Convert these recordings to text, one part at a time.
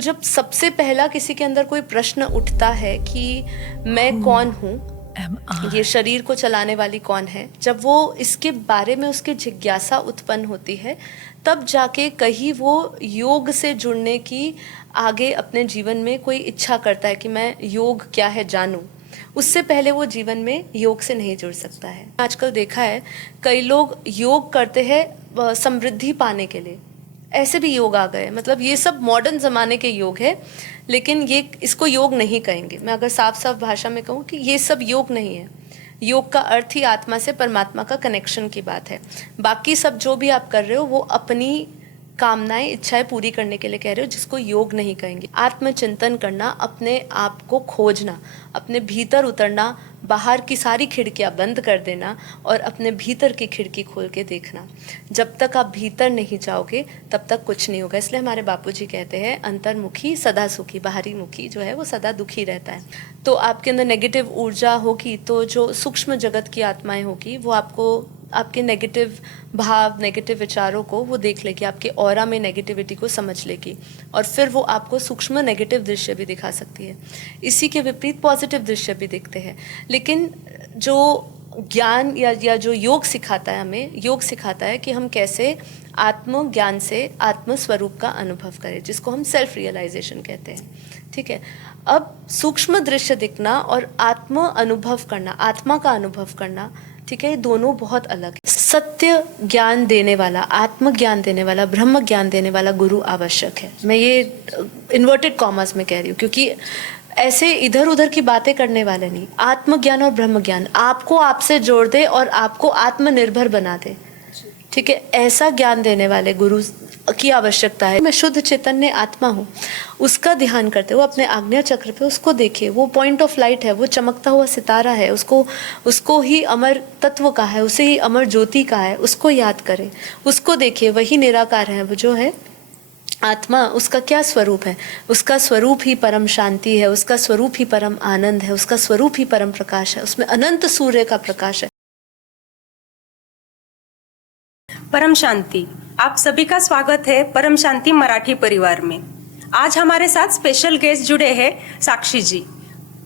जब सबसे पहला किसी के अंदर कोई प्रश्न उठता है कि मैं कौन हूँ, ये शरीर को चलाने वाली कौन है, जब वो इसके बारे में उसकी जिज्ञासा उत्पन्न होती है, तब जाके कहीं वो योग से जुड़ने की आगे अपने जीवन में कोई इच्छा करता है कि मैं योग क्या है जानूं। उससे पहले वो जीवन में योग से नहीं जुड़ सकता है। आजकल देखा है कई लोग योग करते हैं समृद्धि पाने के लिए, ऐसे भी योग आ गए। मतलब ये सब मॉडर्न ज़माने के योग है, लेकिन ये इसको योग नहीं कहेंगे। मैं अगर साफ साफ भाषा में कहूँ कि ये सब योग नहीं है। योग का अर्थ ही आत्मा से परमात्मा का कनेक्शन की बात है। बाकी सब जो भी आप कर रहे हो वो अपनी कामनाएं इच्छाएं पूरी करने के लिए कह रहे हो, जिसको योग नहीं कहेंगे। आत्मचिंतन करना, अपने आप को खोजना, अपने भीतर उतरना, बाहर की सारी खिड़कियां बंद कर देना और अपने भीतर की खिड़की खोल के देखना। जब तक आप भीतर नहीं जाओगे तब तक कुछ नहीं होगा। इसलिए हमारे बापूजी कहते हैं अंतर्मुखी सदा सुखी, बाहरी मुखी जो है वो सदा दुखी रहता है। तो आपके अंदर नेगेटिव ऊर्जा होगी तो जो सूक्ष्म जगत की आत्माएं होगी वो आपको आपके नेगेटिव भाव, नेगेटिव विचारों को वो देख लेगी, आपके ऑरा में नेगेटिविटी को समझ लेगी और फिर वो आपको सूक्ष्म नेगेटिव दृश्य भी दिखा सकती है। इसी के विपरीत पॉजिटिव दृश्य भी दिखते हैं। लेकिन जो ज्ञान या जो योग सिखाता है, हमें योग सिखाता है कि हम कैसे आत्म ज्ञान से आत्म स्वरूप का अनुभव करें, जिसको हम सेल्फ रियलाइजेशन कहते हैं। ठीक है, अब सूक्ष्म दृश्य दिखना और आत्म अनुभव करना, आत्मा का अनुभव करना, ठीक है, ये दोनों बहुत अलग है। सत्य ज्ञान देने वाला, आत्म ज्ञान देने वाला, ब्रह्म ज्ञान देने वाला गुरु आवश्यक है। मैं ये इन्वर्टेड कॉमर्स में कह रही हूँ क्योंकि ऐसे इधर उधर की बातें करने वाले नहीं। आत्मज्ञान और ब्रह्म ज्ञान आपको आपसे जोड़ दे और आपको आत्मनिर्भर बना दे, ठीक है, ऐसा ज्ञान देने वाले गुरु की आवश्यकता है। मैं शुद्ध चैतन्य आत्मा हूँ, उसका ध्यान करते हुए अपने आज्ञा चक्र पे उसको देखे। वो पॉइंट ऑफ लाइट है, वो चमकता हुआ सितारा है, उसको ही अमर तत्व का है, उसे ही अमर ज्योति का है, उसको याद करें, उसको देखिए। वही निराकार है, वो जो है आत्मा, उसका क्या स्वरूप है? उसका स्वरूप ही परम शांति है, उसका स्वरूप ही परम आनंद है, उसका स्वरूप ही परम प्रकाश है, उसमें अनंत सूर्य का प्रकाश है। परम शांति, आप सभी का स्वागत है परम शांति मराठी परिवार में। आज हमारे साथ स्पेशल गेस्ट जुड़े हैं साक्षी जी।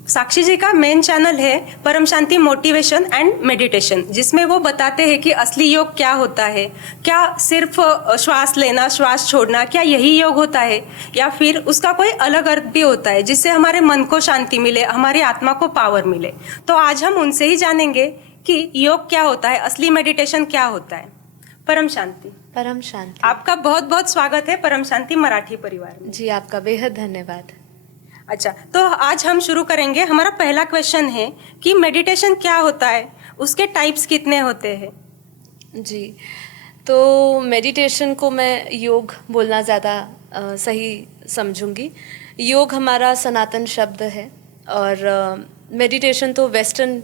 साक्षी जी का मेन चैनल है परम शांति मोटिवेशन एंड मेडिटेशन, जिसमें वो बताते हैं कि असली योग क्या होता है। क्या सिर्फ श्वास लेना श्वास छोड़ना, क्या यही योग होता है या फिर उसका कोई अलग अर्थ भी होता है जिससे हमारे मन को शांति मिले, हमारी आत्मा को पावर मिले। तो आज हम उनसे ही जानेंगे कि योग क्या होता है, असली मेडिटेशन क्या होता है। परम शांति। परम शांति, आपका बहुत बहुत स्वागत है परम शांति मराठी परिवार में। जी, आपका बेहद धन्यवाद। अच्छा, तो आज हम शुरू करेंगे। हमारा पहला क्वेश्चन है कि मेडिटेशन क्या होता है, उसके टाइप्स कितने होते हैं? जी, तो मेडिटेशन को मैं योग बोलना ज़्यादा सही समझूंगी। योग हमारा सनातन शब्द है और मेडिटेशन तो वेस्टर्न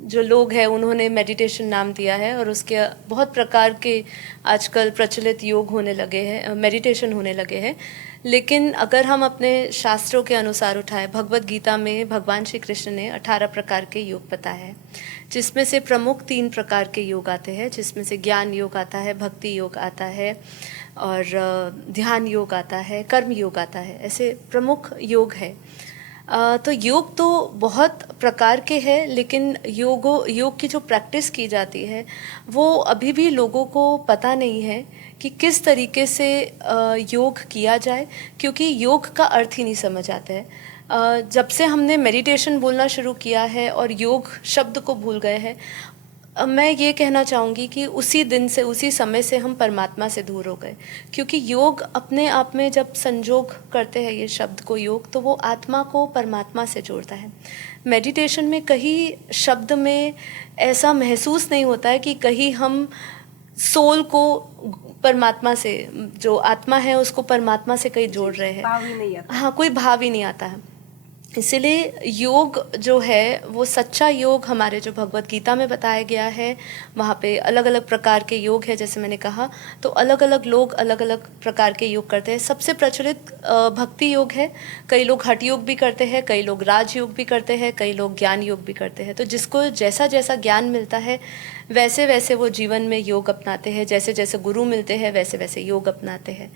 जो लोग हैं उन्होंने मेडिटेशन नाम दिया है और उसके बहुत प्रकार के आजकल प्रचलित योग होने लगे हैं, मेडिटेशन होने लगे हैं। लेकिन अगर हम अपने शास्त्रों के अनुसार उठाए, भगवत गीता में भगवान श्री कृष्ण ने 18 प्रकार के योग बताए हैं, जिसमें से प्रमुख 3 प्रकार के योग आते हैं, जिसमें से ज्ञान योग आता है, भक्ति योग आता है और ध्यान योग आता है, कर्म योग आता है। ऐसे प्रमुख योग है। तो योग तो बहुत प्रकार के हैं, लेकिन योग की जो प्रैक्टिस की जाती है वो अभी भी लोगों को पता नहीं है कि किस तरीके से योग किया जाए, क्योंकि योग का अर्थ ही नहीं समझ आता है। जब से हमने मेडिटेशन बोलना शुरू किया है और योग शब्द को भूल गए हैं, मैं ये कहना चाहूँगी कि उसी दिन से, उसी समय से हम परमात्मा से दूर हो गए। क्योंकि योग अपने आप में जब संजोग करते हैं ये शब्द को योग, तो वो आत्मा को परमात्मा से जोड़ता है। मेडिटेशन में कहीं शब्द में ऐसा महसूस नहीं होता है कि कहीं हम सोल को परमात्मा से, जो आत्मा है उसको परमात्मा से कहीं जोड़ रहे हैं। भाव ही नहीं आता। हाँ, कोई भाव ही नहीं आता है। इसलिए योग जो है वो सच्चा योग हमारे जो भगवत गीता में बताया गया है, वहाँ पे अलग अलग प्रकार के योग है। जैसे मैंने कहा, तो अलग अलग लोग अलग अलग प्रकार के योग करते हैं। सबसे प्रचलित भक्ति योग है। कई लोग हठ योग भी करते हैं, कई लोग राज योग भी करते हैं, कई लोग ज्ञान योग भी करते हैं। तो जिसको जैसा जैसा ज्ञान मिलता है वैसे वैसे वो जीवन में योग अपनाते हैं, जैसे जैसे गुरु मिलते हैं वैसे वैसे योग अपनाते हैं।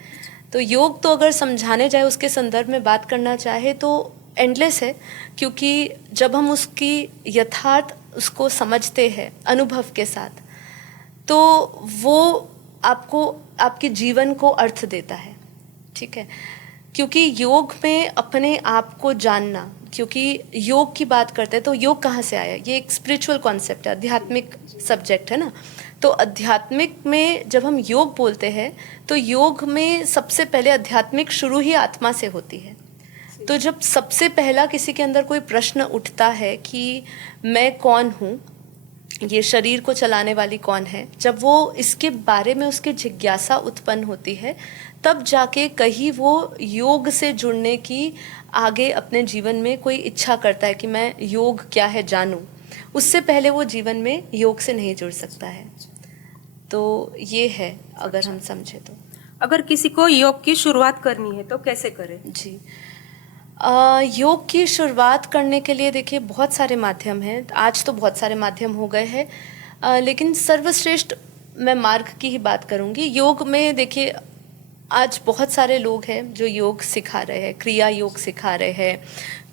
तो योग तो अगर समझाने जाए, उसके संदर्भ में बात करना चाहे तो एंडलेस है, क्योंकि जब हम उसकी यथार्थ उसको समझते हैं अनुभव के साथ, तो वो आपको आपके जीवन को अर्थ देता है। ठीक है, क्योंकि योग में अपने आप को जानना, क्योंकि योग की बात करते हैं तो योग कहाँ से आया? ये एक स्पिरिचुअल कॉन्सेप्ट है, आध्यात्मिक सब्जेक्ट है ना। तो आध्यात्मिक में जब हम योग बोलते हैं तो योग में सबसे पहले आध्यात्मिक शुरू ही आत्मा से होती है। तो जब सबसे पहला किसी के अंदर कोई प्रश्न उठता है कि मैं कौन हूँ, ये शरीर को चलाने वाली कौन है, जब वो इसके बारे में उसकी जिज्ञासा उत्पन्न होती है, तब जाके कहीं वो योग से जुड़ने की आगे अपने जीवन में कोई इच्छा करता है कि मैं योग क्या है जानूं। उससे पहले वो जीवन में योग से नहीं जुड़ सकता है। तो ये है, अगर हम समझे तो। अगर किसी को योग की शुरुआत करनी है तो कैसे करें? जी, योग की शुरुआत करने के लिए देखिए बहुत सारे माध्यम हैं। आज तो बहुत सारे माध्यम हो गए हैं, लेकिन सर्वश्रेष्ठ मैं मार्ग की ही बात करूंगी। योग में देखिए आज बहुत सारे लोग हैं जो योग सिखा रहे हैं, क्रिया योग सिखा रहे हैं,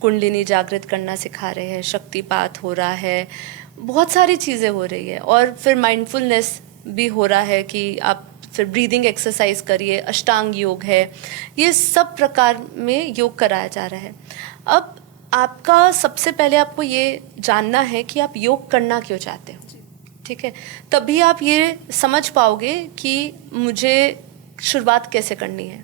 कुंडलिनी जागृत करना सिखा रहे हैं, शक्तिपात हो रहा है, बहुत सारी चीज़ें हो रही है। और फिर माइंडफुलनेस भी हो रहा है कि आप फिर ब्रीदिंग एक्सरसाइज करिए, अष्टांग योग है, ये सब प्रकार में योग कराया जा रहा है। अब आपका सबसे पहले आपको ये जानना है कि आप योग करना क्यों चाहते हो। ठीक है, तभी आप ये समझ पाओगे कि मुझे शुरुआत कैसे करनी है।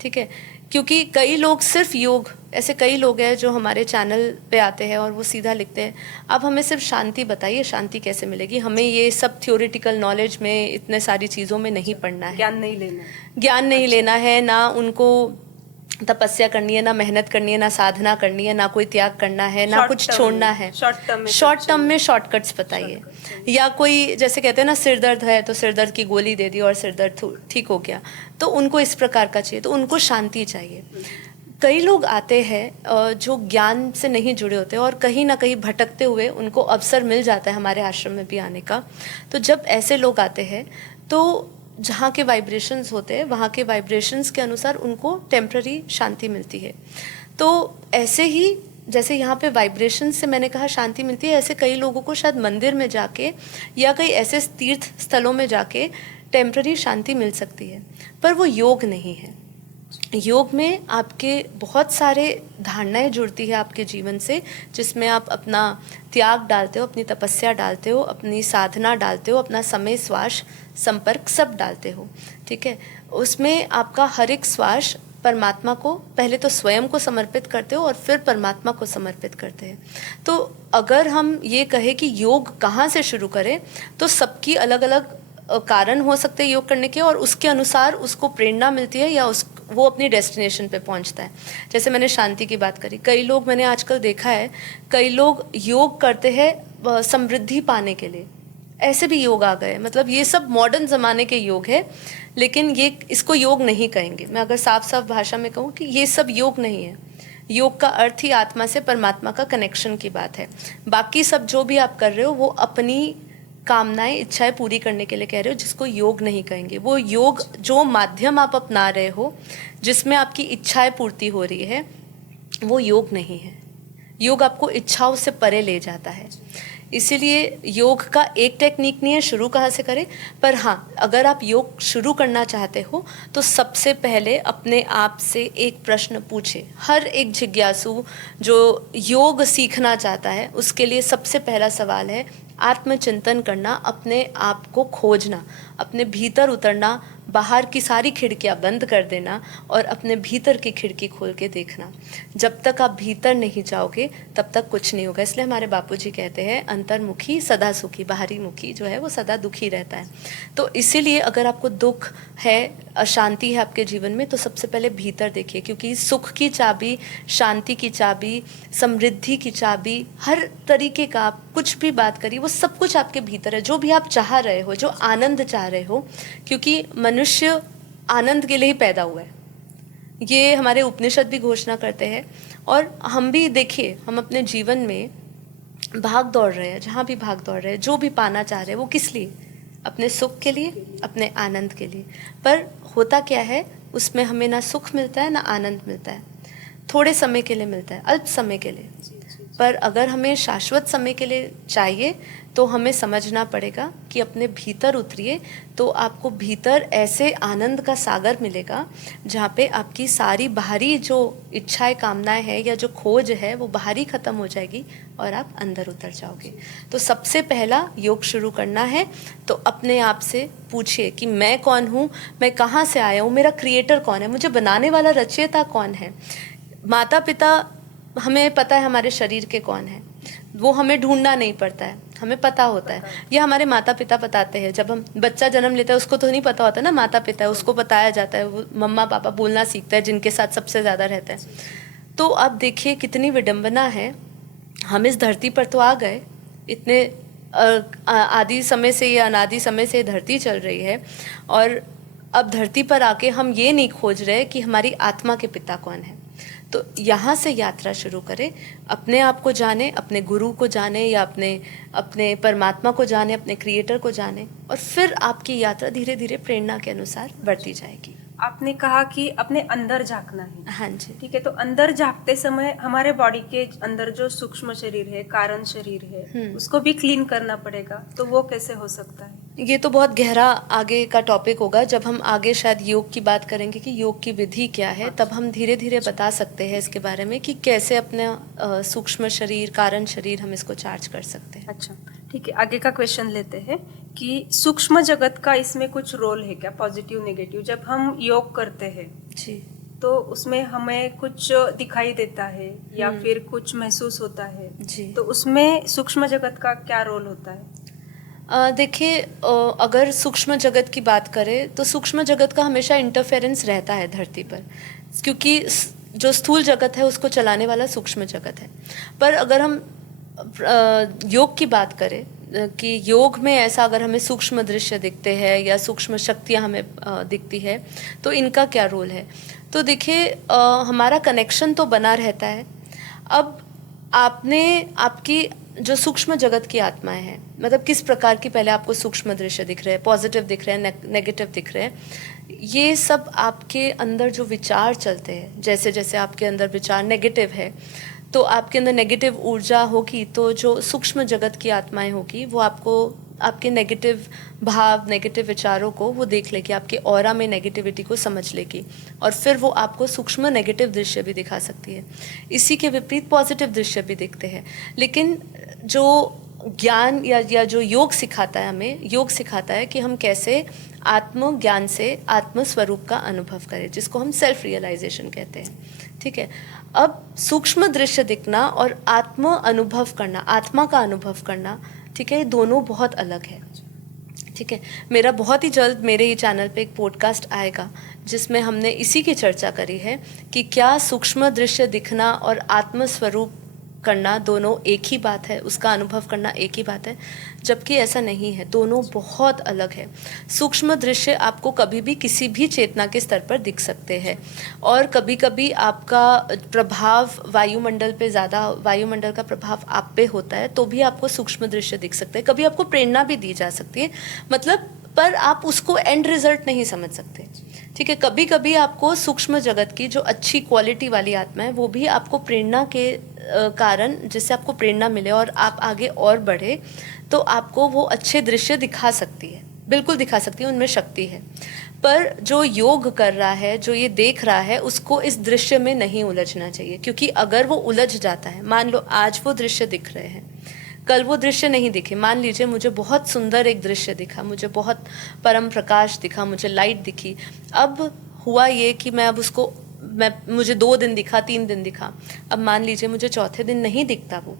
ठीक है, क्योंकि कई लोग सिर्फ योग, ऐसे कई लोग हैं जो हमारे चैनल पे आते हैं और वो सीधा लिखते हैं आप हमें सिर्फ शांति बताइए, शांति कैसे मिलेगी, हमें ये सब थ्योरेटिकल नॉलेज में इतने सारी चीज़ों में नहीं पढ़ना है, ज्ञान नहीं लेना है, ना उनको तपस्या करनी है, ना मेहनत करनी है, ना साधना करनी है, ना कोई त्याग करना है, ना कुछ छोड़ना है। शॉर्ट टर्म में शॉर्टकट्स बताइए। या कोई जैसे कहते हैं ना, सिर दर्द है तो सिर दर्द की गोली दे दी और सिर दर्द ठीक हो गया, तो उनको इस प्रकार का चाहिए, तो उनको शांति चाहिए। कई लोग आते हैं जो ज्ञान से नहीं जुड़े होते और कहीं ना कहीं भटकते हुए उनको अवसर मिल जाता है हमारे आश्रम में भी आने का। तो जब ऐसे लोग आते हैं तो जहाँ के वाइब्रेशंस होते हैं वहाँ के वाइब्रेशंस के अनुसार उनको टेम्प्ररी शांति मिलती है। तो ऐसे ही जैसे यहाँ पे वाइब्रेशन से मैंने कहा शांति मिलती है, ऐसे कई लोगों को शायद मंदिर में जाके या कई ऐसे तीर्थ स्थलों में जाके टेम्प्ररी शांति मिल सकती है, पर वो योग नहीं है। योग में आपके बहुत सारे धारणाएं जुड़ती है आपके जीवन से, जिसमें आप अपना त्याग डालते हो, अपनी तपस्या डालते हो, अपनी साधना डालते हो, अपना समय, श्वास, संपर्क सब डालते हो। ठीक है, उसमें आपका हर एक श्वास परमात्मा को, पहले तो स्वयं को समर्पित करते हो और फिर परमात्मा को समर्पित करते हैं। तो अगर हम ये कहें कि योग कहाँ से शुरू करें, तो सबकी अलग अलग कारण हो सकते हैं योग करने के, और उसके अनुसार उसको प्रेरणा मिलती है या वो अपनी डेस्टिनेशन पे पहुंचता है। जैसे मैंने शांति की बात करी, कई लोग मैंने आजकल देखा है, कई लोग योग करते हैं समृद्धि पाने के लिए, ऐसे भी योग आ गए। मतलब ये सब मॉडर्न ज़माने के योग है, लेकिन ये इसको योग नहीं कहेंगे। मैं अगर साफ साफ भाषा में कहूँ कि ये सब योग नहीं है। योग का अर्थ ही आत्मा से परमात्मा का कनेक्शन की बात है। बाकी सब जो भी आप कर रहे हो वो अपनी कामनाएं, इच्छाएं पूरी करने के लिए कह रहे हो, जिसको योग नहीं कहेंगे। वो योग जो माध्यम आप अपना रहे हो, जिसमें आपकी इच्छाएं पूर्ति हो रही है, वो योग नहीं है। योग आपको इच्छाओं से परे ले जाता है। इसीलिए योग का एक टेक्निक नहीं है शुरू कहाँ से करें, पर हाँ, अगर आप योग शुरू करना चाहते हो तो सबसे पहले अपने आप से एक प्रश्न पूछे। हर एक जिज्ञासु जो योग सीखना चाहता है उसके लिए सबसे पहला सवाल है आत्मचिंतन करना, अपने आप को खोजना, अपने भीतर उतरना, बाहर की सारी खिड़कियां बंद कर देना और अपने भीतर की खिड़की खोल के देखना। जब तक आप भीतर नहीं जाओगे तब तक कुछ नहीं होगा। इसलिए हमारे बापूजी कहते हैं अंतर्मुखी सदा सुखी, बाहरी मुखी जो है वो सदा दुखी रहता है। तो इसीलिए अगर आपको दुख है, अशांति है आपके जीवन में, तो सबसे पहले भीतर देखिए, क्योंकि सुख की चाबी, शांति की चाबी, समृद्धि की चाबी, हर तरीके का आप कुछ भी बात करिए, वो सब कुछ आपके भीतर है। जो भी आप चाह रहे हो, जो आनंद चाह रहे हो, क्योंकि मनुष्य आनंद के लिए ही पैदा हुआ है, ये हमारे उपनिषद भी घोषणा करते हैं। और हम भी देखिए, हम अपने जीवन में भाग दौड़ रहे हैं, जहाँ भी भाग दौड़ रहे हैं, जो भी पाना चाह रहे हैं, वो किस लिए? अपने सुख के लिए, अपने आनंद के लिए। पर होता क्या है, उसमें हमें ना सुख मिलता है ना आनंद मिलता है, थोड़े समय के लिए मिलता है, अल्प समय के लिए। पर अगर हमें शाश्वत समय के लिए चाहिए तो हमें समझना पड़ेगा कि अपने भीतर उतरिए, तो आपको भीतर ऐसे आनंद का सागर मिलेगा जहाँ पे आपकी सारी बाहरी जो इच्छाएं कामनाएं हैं या जो खोज है वो बाहरी ख़त्म हो जाएगी और आप अंदर उतर जाओगे। तो सबसे पहला योग शुरू करना है तो अपने आप से पूछिए कि मैं कौन हूँ, मैं कहाँ से आया हूँ, मेरा क्रिएटर कौन है, मुझे बनाने वाला रचयिता कौन है। माता पिता हमें पता है हमारे शरीर के कौन है, वो हमें ढूंढना नहीं पड़ता है, हमें पता होता है। ये हमारे माता पिता बताते हैं। जब हम बच्चा जन्म लेता है उसको तो नहीं पता होता ना, माता पिता है उसको बताया जाता है, वो मम्मा पापा बोलना सीखता है जिनके साथ सबसे ज़्यादा रहता है। तो अब देखिए कितनी विडंबना है, हम इस धरती पर तो आ गए, इतने आदि समय से या अनादि समय से धरती चल रही है, और अब धरती पर आके हम ये नहीं खोज रहे कि हमारी आत्मा के पिता कौन है। तो यहाँ से यात्रा शुरू करें, अपने आप को जाने, अपने गुरु को जाने या अपने परमात्मा को जाने, अपने क्रिएटर को जाने, और फिर आपकी यात्रा धीरे धीरे प्रेरणा के अनुसार बढ़ती जाएगी। आपने कहा कि अपने अंदर झांकना है। हाँ जी, ठीक है। तो अंदर झांकते समय हमारे बॉडी के अंदर जो सूक्ष्म शरीर है, कारण शरीर है, उसको भी क्लीन करना पड़ेगा। तो वो कैसे हो सकता है? ये तो बहुत गहरा आगे का टॉपिक होगा, जब हम आगे शायद योग की बात करेंगे कि योग की विधि क्या है, तब हम धीरे धीरे बता सकते हैं इसके बारे में कि कैसे अपना सूक्ष्म शरीर, कारण शरीर हम इसको चार्ज कर सकते हैं। अच्छा, ठीक है। आगे का क्वेश्चन लेते हैं कि सूक्ष्म जगत का इसमें कुछ रोल है क्या, पॉजिटिव नेगेटिव? जब हम योग करते हैं जी, तो उसमें हमें कुछ दिखाई देता है या फिर कुछ महसूस होता है जी। तो उसमें सूक्ष्म जगत का क्या रोल होता है? देखिए, अगर सूक्ष्म जगत की बात करें तो सूक्ष्म जगत का हमेशा इंटरफेरेंस रहता है धरती पर, क्योंकि जो स्थूल जगत है उसको चलाने वाला सूक्ष्म जगत है। पर अगर हम योग की बात करें कि योग में ऐसा अगर हमें सूक्ष्म दृश्य दिखते हैं या सूक्ष्म शक्तियाँ हमें दिखती है तो इनका क्या रोल है। तो देखिए, हमारा कनेक्शन तो बना रहता है। अब आपकी जो सूक्ष्म जगत की आत्माएं हैं, मतलब किस प्रकार की पहले आपको सूक्ष्म दृश्य दिख रहे हैं, पॉजिटिव दिख रहे हैं, नेगेटिव दिख रहे हैं, ये सब आपके अंदर जो विचार चलते हैं, जैसे जैसे आपके अंदर विचार नेगेटिव है तो आपके अंदर नेगेटिव ऊर्जा होगी, तो जो सूक्ष्म जगत की आत्माएं होगी वो आपको आपके नेगेटिव भाव, नेगेटिव विचारों को वो देख लेगी, आपके ऑरा में नेगेटिविटी को समझ लेगी और फिर वो आपको सूक्ष्म नेगेटिव दृश्य भी दिखा सकती है। इसी के विपरीत पॉजिटिव दृश्य भी दिखते हैं। लेकिन जो ज्ञान या जो योग सिखाता है, हमें योग सिखाता है कि हम कैसे आत्म ज्ञान से आत्म स्वरूप का अनुभव करें, जिसको हम सेल्फ रियलाइजेशन कहते हैं। ठीक है। अब सूक्ष्म दृश्य दिखना और आत्म अनुभव करना, आत्मा का अनुभव करना, ठीक है, ये दोनों बहुत अलग है। ठीक है। मेरा बहुत ही जल्द मेरे ही चैनल पे एक पॉडकास्ट आएगा जिसमें हमने इसी की चर्चा करी है कि क्या सूक्ष्म दृश्य दिखना और आत्म स्वरूप करना दोनों एक ही बात है, उसका अनुभव करना एक ही बात है, जबकि ऐसा नहीं है, दोनों बहुत अलग है। सूक्ष्म दृश्य आपको कभी भी किसी भी चेतना के स्तर पर दिख सकते हैं और कभी कभी आपका प्रभाव वायुमंडल पे ज़्यादा, वायुमंडल का प्रभाव आप पे होता है तो भी आपको सूक्ष्म दृश्य दिख सकते हैं। कभी आपको प्रेरणा भी दी जा सकती है, मतलब पर आप उसको एंड रिजल्ट नहीं समझ सकते। ठीक है। कभी कभी आपको सूक्ष्म जगत की जो अच्छी क्वालिटी वाली आत्मा है वो भी आपको प्रेरणा के कारण, जिससे आपको प्रेरणा मिले और आप आगे और बढ़े, तो आपको वो अच्छे दृश्य दिखा सकती है, बिल्कुल दिखा सकती है, उनमें शक्ति है। पर जो योग कर रहा है, जो ये देख रहा है, उसको इस दृश्य में नहीं उलझना चाहिए, क्योंकि अगर वो उलझ जाता है, मान लो आज वो दृश्य दिख रहे हैं, कल वो दृश्य नहीं दिखे। मान लीजिए मुझे बहुत सुंदर एक दृश्य दिखा, मुझे बहुत परम प्रकाश दिखा, मुझे लाइट दिखी। अब हुआ ये कि मैं अब उसको मुझे 2 दिन दिखा, 3 दिन दिखा, अब मान लीजिए मुझे चौथे दिन नहीं दिखता वो,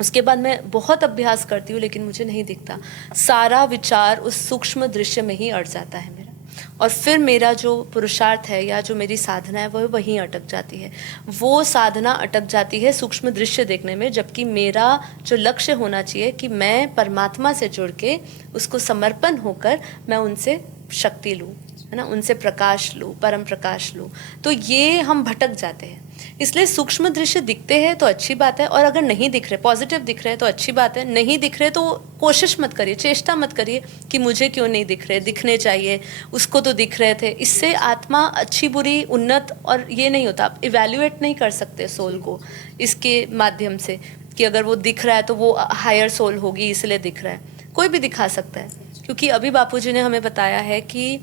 उसके बाद मैं बहुत अभ्यास करती हूँ लेकिन मुझे नहीं दिखता, सारा विचार उस सूक्ष्म दृश्य में ही अट जाता है मेरा, और फिर मेरा जो पुरुषार्थ है या जो मेरी साधना है वो वहीं अटक जाती है। वो साधना अटक जाती है सूक्ष्म दृश्य देखने में, जबकि मेरा जो लक्ष्य होना चाहिए कि मैं परमात्मा से जुड़ के उसको समर्पण होकर मैं उनसे शक्ति लूँ, है ना, उनसे प्रकाश लूँ, परम प्रकाश लूँ। तो ये हम भटक जाते हैं। इसलिए सूक्ष्म दृश्य दिखते हैं तो अच्छी बात है, और अगर नहीं दिख रहे, पॉजिटिव दिख रहे हैं तो अच्छी बात है, नहीं दिख रहे तो कोशिश मत करिए, चेष्टा मत करिए कि मुझे क्यों नहीं दिख रहे, दिखने चाहिए, उसको तो दिख रहे थे। इससे आत्मा अच्छी बुरी उन्नत और ये नहीं होता। आप इवैल्यूएट नहीं कर सकते सोल को इसके माध्यम से कि अगर वो दिख रहा है तो वो हायर सोल होगी इसलिए दिख रहा है। कोई भी दिखा सकता है, क्योंकि अभी बापूजी ने हमें बताया है कि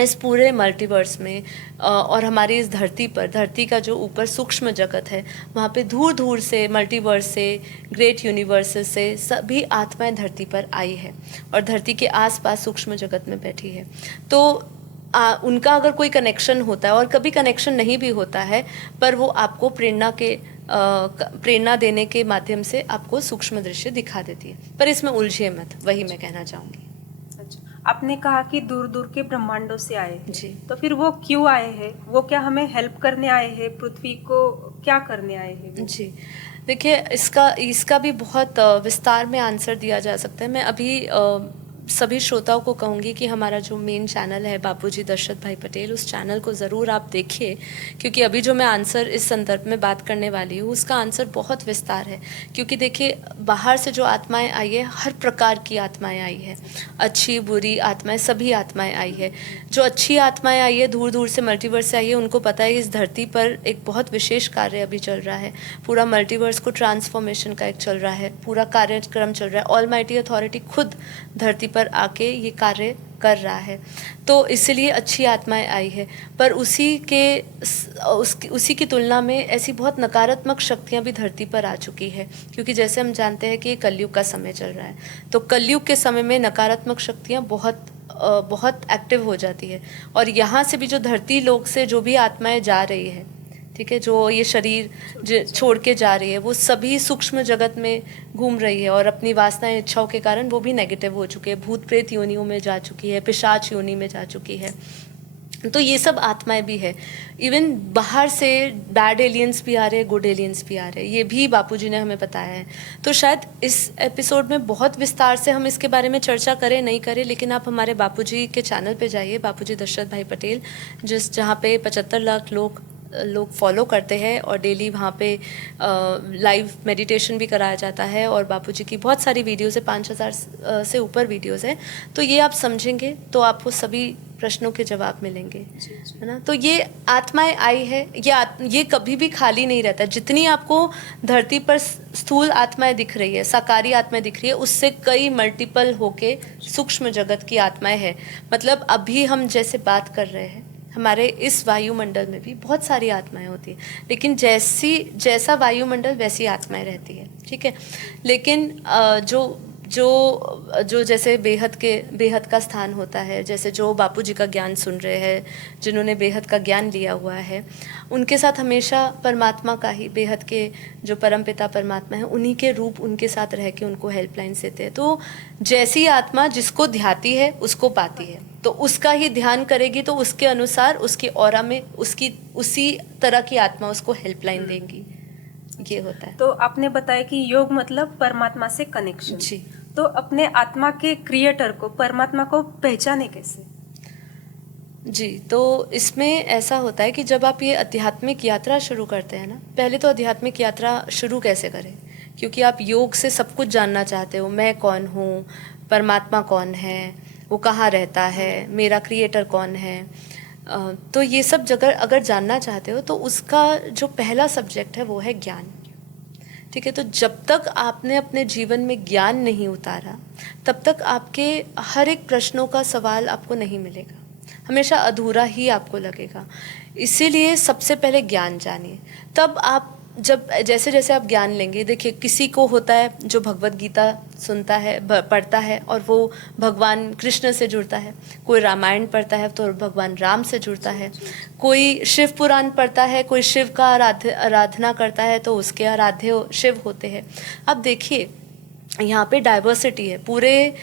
इस पूरे मल्टीवर्स में और हमारी इस धरती पर, धरती का जो ऊपर सूक्ष्म जगत है, वहाँ पे दूर दूर से मल्टीवर्स से, ग्रेट यूनिवर्सेस से सभी आत्माएं धरती पर आई है और धरती के आसपास सूक्ष्म जगत में बैठी है। तो उनका अगर कोई कनेक्शन होता है, और कभी कनेक्शन नहीं भी होता है, पर वो आपको प्रेरणा देने के माध्यम से आपको सूक्ष्म दृश्य दिखा देती है। पर इसमें उलझिए मत, वही मैं कहना चाहूँगी। आपने कहा कि दूर दूर के ब्रह्मांडों से आए हैं, जी। तो फिर वो क्यों आए हैं? वो क्या हमें हेल्प करने आए हैं? पृथ्वी को क्या करने आए हैं? जी, देखिए इसका भी बहुत विस्तार में आंसर दिया जा सकता है। मैं अभी सभी श्रोताओं को कहूँगी कि हमारा जो मेन चैनल है बापूजी दशरथ भाई पटेल, उस चैनल को ज़रूर आप देखिए, क्योंकि अभी जो मैं आंसर इस संदर्भ में बात करने वाली हूँ उसका आंसर बहुत विस्तार है। क्योंकि देखिए बाहर से जो आत्माएं आई है, हर प्रकार की आत्माएं आई है, अच्छी बुरी आत्माएं, सभी आत्माएं आई है। जो अच्छी आत्माएं आई है, दूर दूर से मल्टीवर्स से आई है, उनको पता है इस धरती पर एक बहुत विशेष कार्य अभी चल रहा है। पूरा मल्टीवर्स को ट्रांसफॉर्मेशन का एक चल रहा है, पूरा कार्यक्रम चल रहा है। ऑलमाइटी अथॉरिटी खुद धरती पर आके ये कार्य कर रहा है, तो इसलिए अच्छी आत्माएं आई है। पर उसी की तुलना में ऐसी बहुत नकारात्मक शक्तियां भी धरती पर आ चुकी है, क्योंकि जैसे हम जानते हैं कि ये कलयुग का समय चल रहा है, तो कलयुग के समय में नकारात्मक शक्तियां बहुत एक्टिव हो जाती है। और यहाँ से भी जो धरती लोक से जो भी आत्माएं जा रही है, ठीक है, जो ये शरीर छोड़ के जा रही है, वो सभी सूक्ष्म जगत में घूम रही है और अपनी वासनाएं, इच्छाओं के कारण वो भी नेगेटिव हो चुके हैं, भूत प्रेत योनियों में जा चुकी है, पिशाच योनि में जा चुकी है। तो ये सब आत्माएं भी है। इवन बाहर से बैड एलियंस भी आ रहे हैं, गुड एलियंस भी आ रहे हैं, ये भी बापूजी ने हमें बताया है। तो शायद इस एपिसोड में बहुत विस्तार से हम इसके बारे में चर्चा करें नहीं करें, लेकिन आप हमारे बापूजी के चैनल पे जाइए, बापूजी दशरथ भाई पटेल, जहाँ पे 75 लाख लोग फॉलो करते हैं और डेली वहाँ पे लाइव मेडिटेशन भी कराया जाता है। और बापूजी की बहुत सारी वीडियोज़ है, 5000 से ऊपर वीडियोज़ है। तो ये आप समझेंगे तो आपको सभी प्रश्नों के जवाब मिलेंगे, है ना। तो ये आत्माएं आई है, ये कभी भी खाली नहीं रहता। जितनी आपको धरती पर स्थूल आत्माएं दिख रही है, साकारी आत्माएं दिख रही है, उससे कई मल्टीपल होके सूक्ष्म जगत की आत्माएं हैं। मतलब अभी हम जैसे बात कर रहे हैं, हमारे इस वायुमंडल में भी बहुत सारी आत्माएं होती हैं, लेकिन जैसा वायुमंडल वैसी आत्माएं रहती है, ठीक है। लेकिन जो जैसे बेहद का स्थान होता है, जैसे जो बापूजी का ज्ञान सुन रहे हैं, जिन्होंने बेहद का ज्ञान लिया हुआ है, उनके साथ हमेशा परमात्मा का ही, बेहद के जो परमपिता परमात्मा है, उन्हीं के रूप उनके साथ रह के उनको हेल्पलाइन देते हैं। तो जैसी आत्मा जिसको ध्याती है उसको पाती है, तो उसका ही ध्यान करेगी तो उसके अनुसार उसके ऑरा में उसी तरह की आत्मा उसको हेल्पलाइन देंगी। ये होता है। तो आपने बताया कि योग मतलब परमात्मा से कनेक्शन। जी। तो अपने आत्मा के क्रिएटर को, परमात्मा को पहचाने कैसे? जी, तो इसमें ऐसा होता है कि जब आप ये आध्यात्मिक यात्रा शुरू करते हैं ना, पहले तो आध्यात्मिक यात्रा शुरू कैसे करें, क्योंकि आप योग से सब कुछ जानना चाहते हो। मैं कौन हूँ, परमात्मा कौन है, वो कहाँ रहता है, मेरा क्रिएटर कौन है। तो ये सब जगह अगर जानना चाहते हो तो उसका जो पहला सब्जेक्ट है वो है ज्ञान, ठीक है। तो जब तक आपने अपने जीवन में ज्ञान नहीं उतारा, तब तक आपके हर एक प्रश्नों का सवाल आपको नहीं मिलेगा, हमेशा अधूरा ही आपको लगेगा। इसीलिए सबसे पहले ज्ञान जानिए, तब आप जैसे जैसे आप ज्ञान लेंगे, देखिए किसी को होता है जो भगवत गीता सुनता है, पढ़ता है और वो भगवान कृष्ण से जुड़ता है, कोई रामायण पढ़ता है तो भगवान राम से जुड़ता है, कोई शिव पुराण पढ़ता है, कोई शिव का आराधना करता है तो उसके आराध्य शिव होते हैं। अब देखिए यहाँ पे डाइवर्सिटी है। पूरे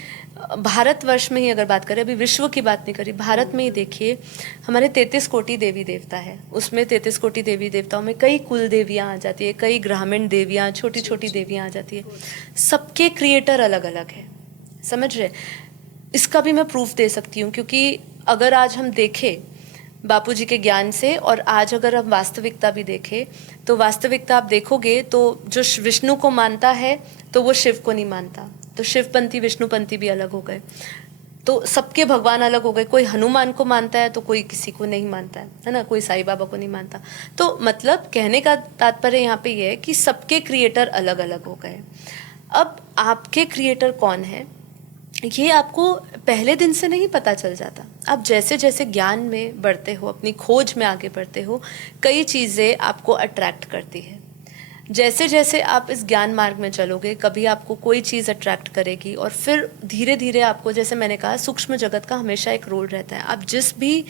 भारतवर्ष में ही अगर बात करें, अभी विश्व की बात नहीं करी, भारत में ही देखिए हमारे 33 कोटि देवी देवता है। उसमें 33 कोटि देवी देवताओं में कई कुल देवियाँ आ जाती है, कई ग्रामीण देवियाँ, छोटी छोटी देवियाँ आ जाती है। सबके क्रिएटर अलग अलग है, समझ रहे। इसका भी मैं प्रूफ दे सकती हूँ, क्योंकि अगर आज हम देखें बापूजी के ज्ञान से। और आज अगर हम वास्तविकता भी देखें तो वास्तविकता आप देखोगे तो जो विष्णु को मानता है तो वो शिव को नहीं मानता, तो शिवपंथी विष्णुपंथी भी अलग हो गए। तो सबके भगवान अलग हो गए, कोई हनुमान को मानता है तो कोई किसी को नहीं मानता है ना, कोई साईं बाबा को नहीं मानता। तो मतलब कहने का तात्पर्य यहाँ पे ये है कि सबके क्रिएटर अलग अलग हो गए। अब आपके क्रिएटर कौन है ये आपको पहले दिन से नहीं पता चल जाता। आप जैसे जैसे ज्ञान में बढ़ते हो, अपनी खोज में आगे बढ़ते हो, कई चीज़ें आपको अट्रैक्ट करती है। जैसे जैसे आप इस ज्ञान मार्ग में चलोगे, कभी आपको कोई चीज़ अट्रैक्ट करेगी और फिर धीरे धीरे आपको, जैसे मैंने कहा, सूक्ष्म जगत का हमेशा एक रोल रहता है। आप जिस भी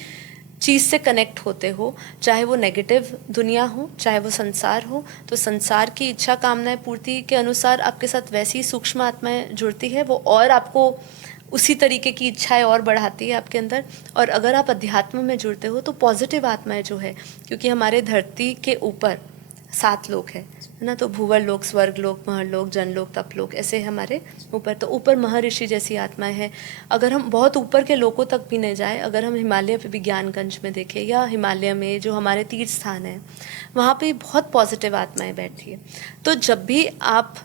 चीज़ से कनेक्ट होते हो, चाहे वो नेगेटिव दुनिया हो, चाहे वो संसार हो, तो संसार की इच्छा कामनाएं पूर्ति के अनुसार आपके साथ वैसी सूक्ष्म आत्माएं जुड़ती है, वो और आपको उसी तरीके की इच्छाएं और बढ़ाती है आपके अंदर। और अगर आप अध्यात्म में जुड़ते हो तो पॉजिटिव आत्माएं जो है, क्योंकि हमारे धरती के ऊपर 7 लोक है ना, तो भूवर लोक, स्वर्ग लोक, महरलोक, जनलोक, तपलोक, ऐसे हमारे ऊपर। तो ऊपर महर्षि जैसी आत्माएं हैं। अगर हम बहुत ऊपर के लोकों तक भी नहीं जाए, अगर हम हिमालय पे भी ज्ञानगंज में देखें या हिमालय में जो हमारे तीर्थ स्थान है, वहाँ पे बहुत पॉजिटिव आत्माएं बैठी है। तो जब भी आप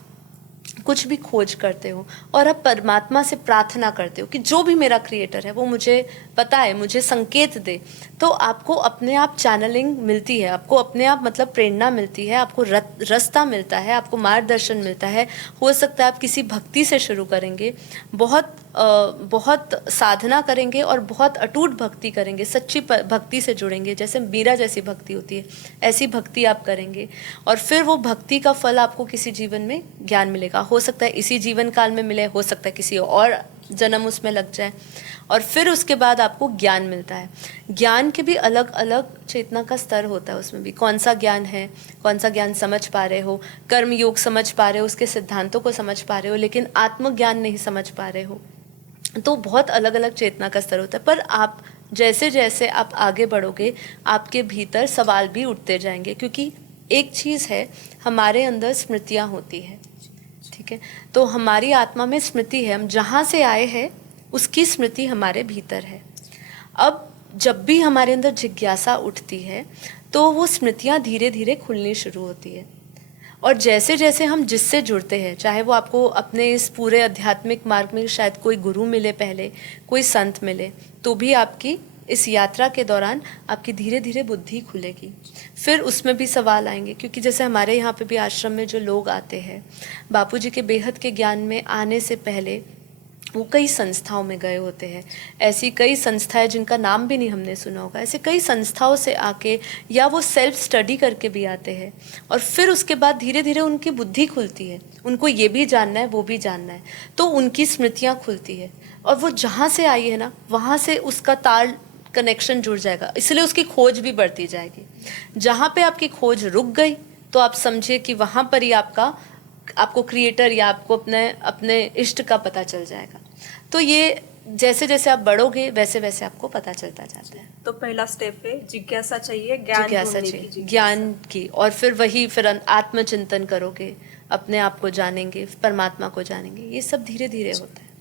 कुछ भी खोज करते हो और आप परमात्मा से प्रार्थना करते हो कि जो भी मेरा क्रिएटर है वो मुझे बताए, मुझे संकेत दे, तो आपको अपने आप चैनलिंग मिलती है, आपको अपने आप मतलब प्रेरणा मिलती है, आपको रास्ता मिलता है, आपको मार्गदर्शन मिलता है। हो सकता है आप किसी भक्ति से शुरू करेंगे, बहुत साधना करेंगे और बहुत अटूट भक्ति करेंगे, सच्ची भक्ति से जुड़ेंगे, जैसे मीरा जैसी भक्ति होती है, ऐसी भक्ति आप करेंगे और फिर वो भक्ति का फल आपको किसी जीवन में ज्ञान मिलेगा। हो सकता है इसी जीवन काल में मिले, हो सकता है किसी और जन्म उसमें लग जाए, और फिर उसके बाद आपको ज्ञान मिलता है। ज्ञान के भी अलग अलग चेतना का स्तर होता है, उसमें भी कौन सा ज्ञान है, कौन सा ज्ञान समझ पा रहे हो, कर्म योग समझ पा रहे हो, उसके सिद्धांतों को समझ पा रहे हो, लेकिन आत्मज्ञान नहीं समझ पा रहे हो। तो बहुत अलग अलग चेतना का स्तर होता है। पर आप जैसे जैसे आप आगे बढ़ोगे, आपके भीतर सवाल भी उठते जाएंगे, क्योंकि एक चीज़ है, हमारे अंदर स्मृतियाँ होती है, ठीक है। तो हमारी आत्मा में स्मृति है, हम जहाँ से आए हैं उसकी स्मृति हमारे भीतर है। अब जब भी हमारे अंदर जिज्ञासा उठती है तो वो स्मृतियाँ धीरे धीरे खुलनी शुरू होती है। और जैसे जैसे हम जिससे जुड़ते हैं, चाहे वो आपको अपने इस पूरे आध्यात्मिक मार्ग में शायद कोई गुरु मिले, पहले कोई संत मिले, तो भी आपकी इस यात्रा के दौरान आपकी धीरे धीरे बुद्धि खुलेगी। फिर उसमें भी सवाल आएंगे, क्योंकि जैसे हमारे यहाँ पे भी आश्रम में जो लोग आते हैं, बापूजी के बेहद के ज्ञान में आने से पहले वो कई संस्थाओं में गए होते हैं। ऐसी कई संस्थाएं जिनका नाम भी नहीं हमने सुना होगा, ऐसे कई संस्थाओं से आके, या वो सेल्फ स्टडी करके भी आते हैं, और फिर उसके बाद धीरे धीरे उनकी बुद्धि खुलती है, उनको ये भी जानना है, वो भी जानना है, तो उनकी स्मृतियाँ खुलती है, और वो जहाँ से आई है ना, वहाँ से उसका ताल कनेक्शन जुड़ जाएगा, इसलिए उसकी खोज भी बढ़ती जाएगी। जहाँ पे आपकी खोज रुक गई तो आप समझिए कि वहाँ पर ही आपको क्रिएटर या आपको अपने इष्ट का पता चल जाएगा। तो ये जैसे जैसे आप बढ़ोगे वैसे वैसे आपको पता चलता जाता है। तो पहला स्टेप है जिज्ञासा चाहिए, जिज्ञासा चाहिए ज्ञान की, और फिर आत्मचिंतन करोगे, अपने आप को जानेंगे, परमात्मा को जानेंगे, ये सब धीरे धीरे होता है।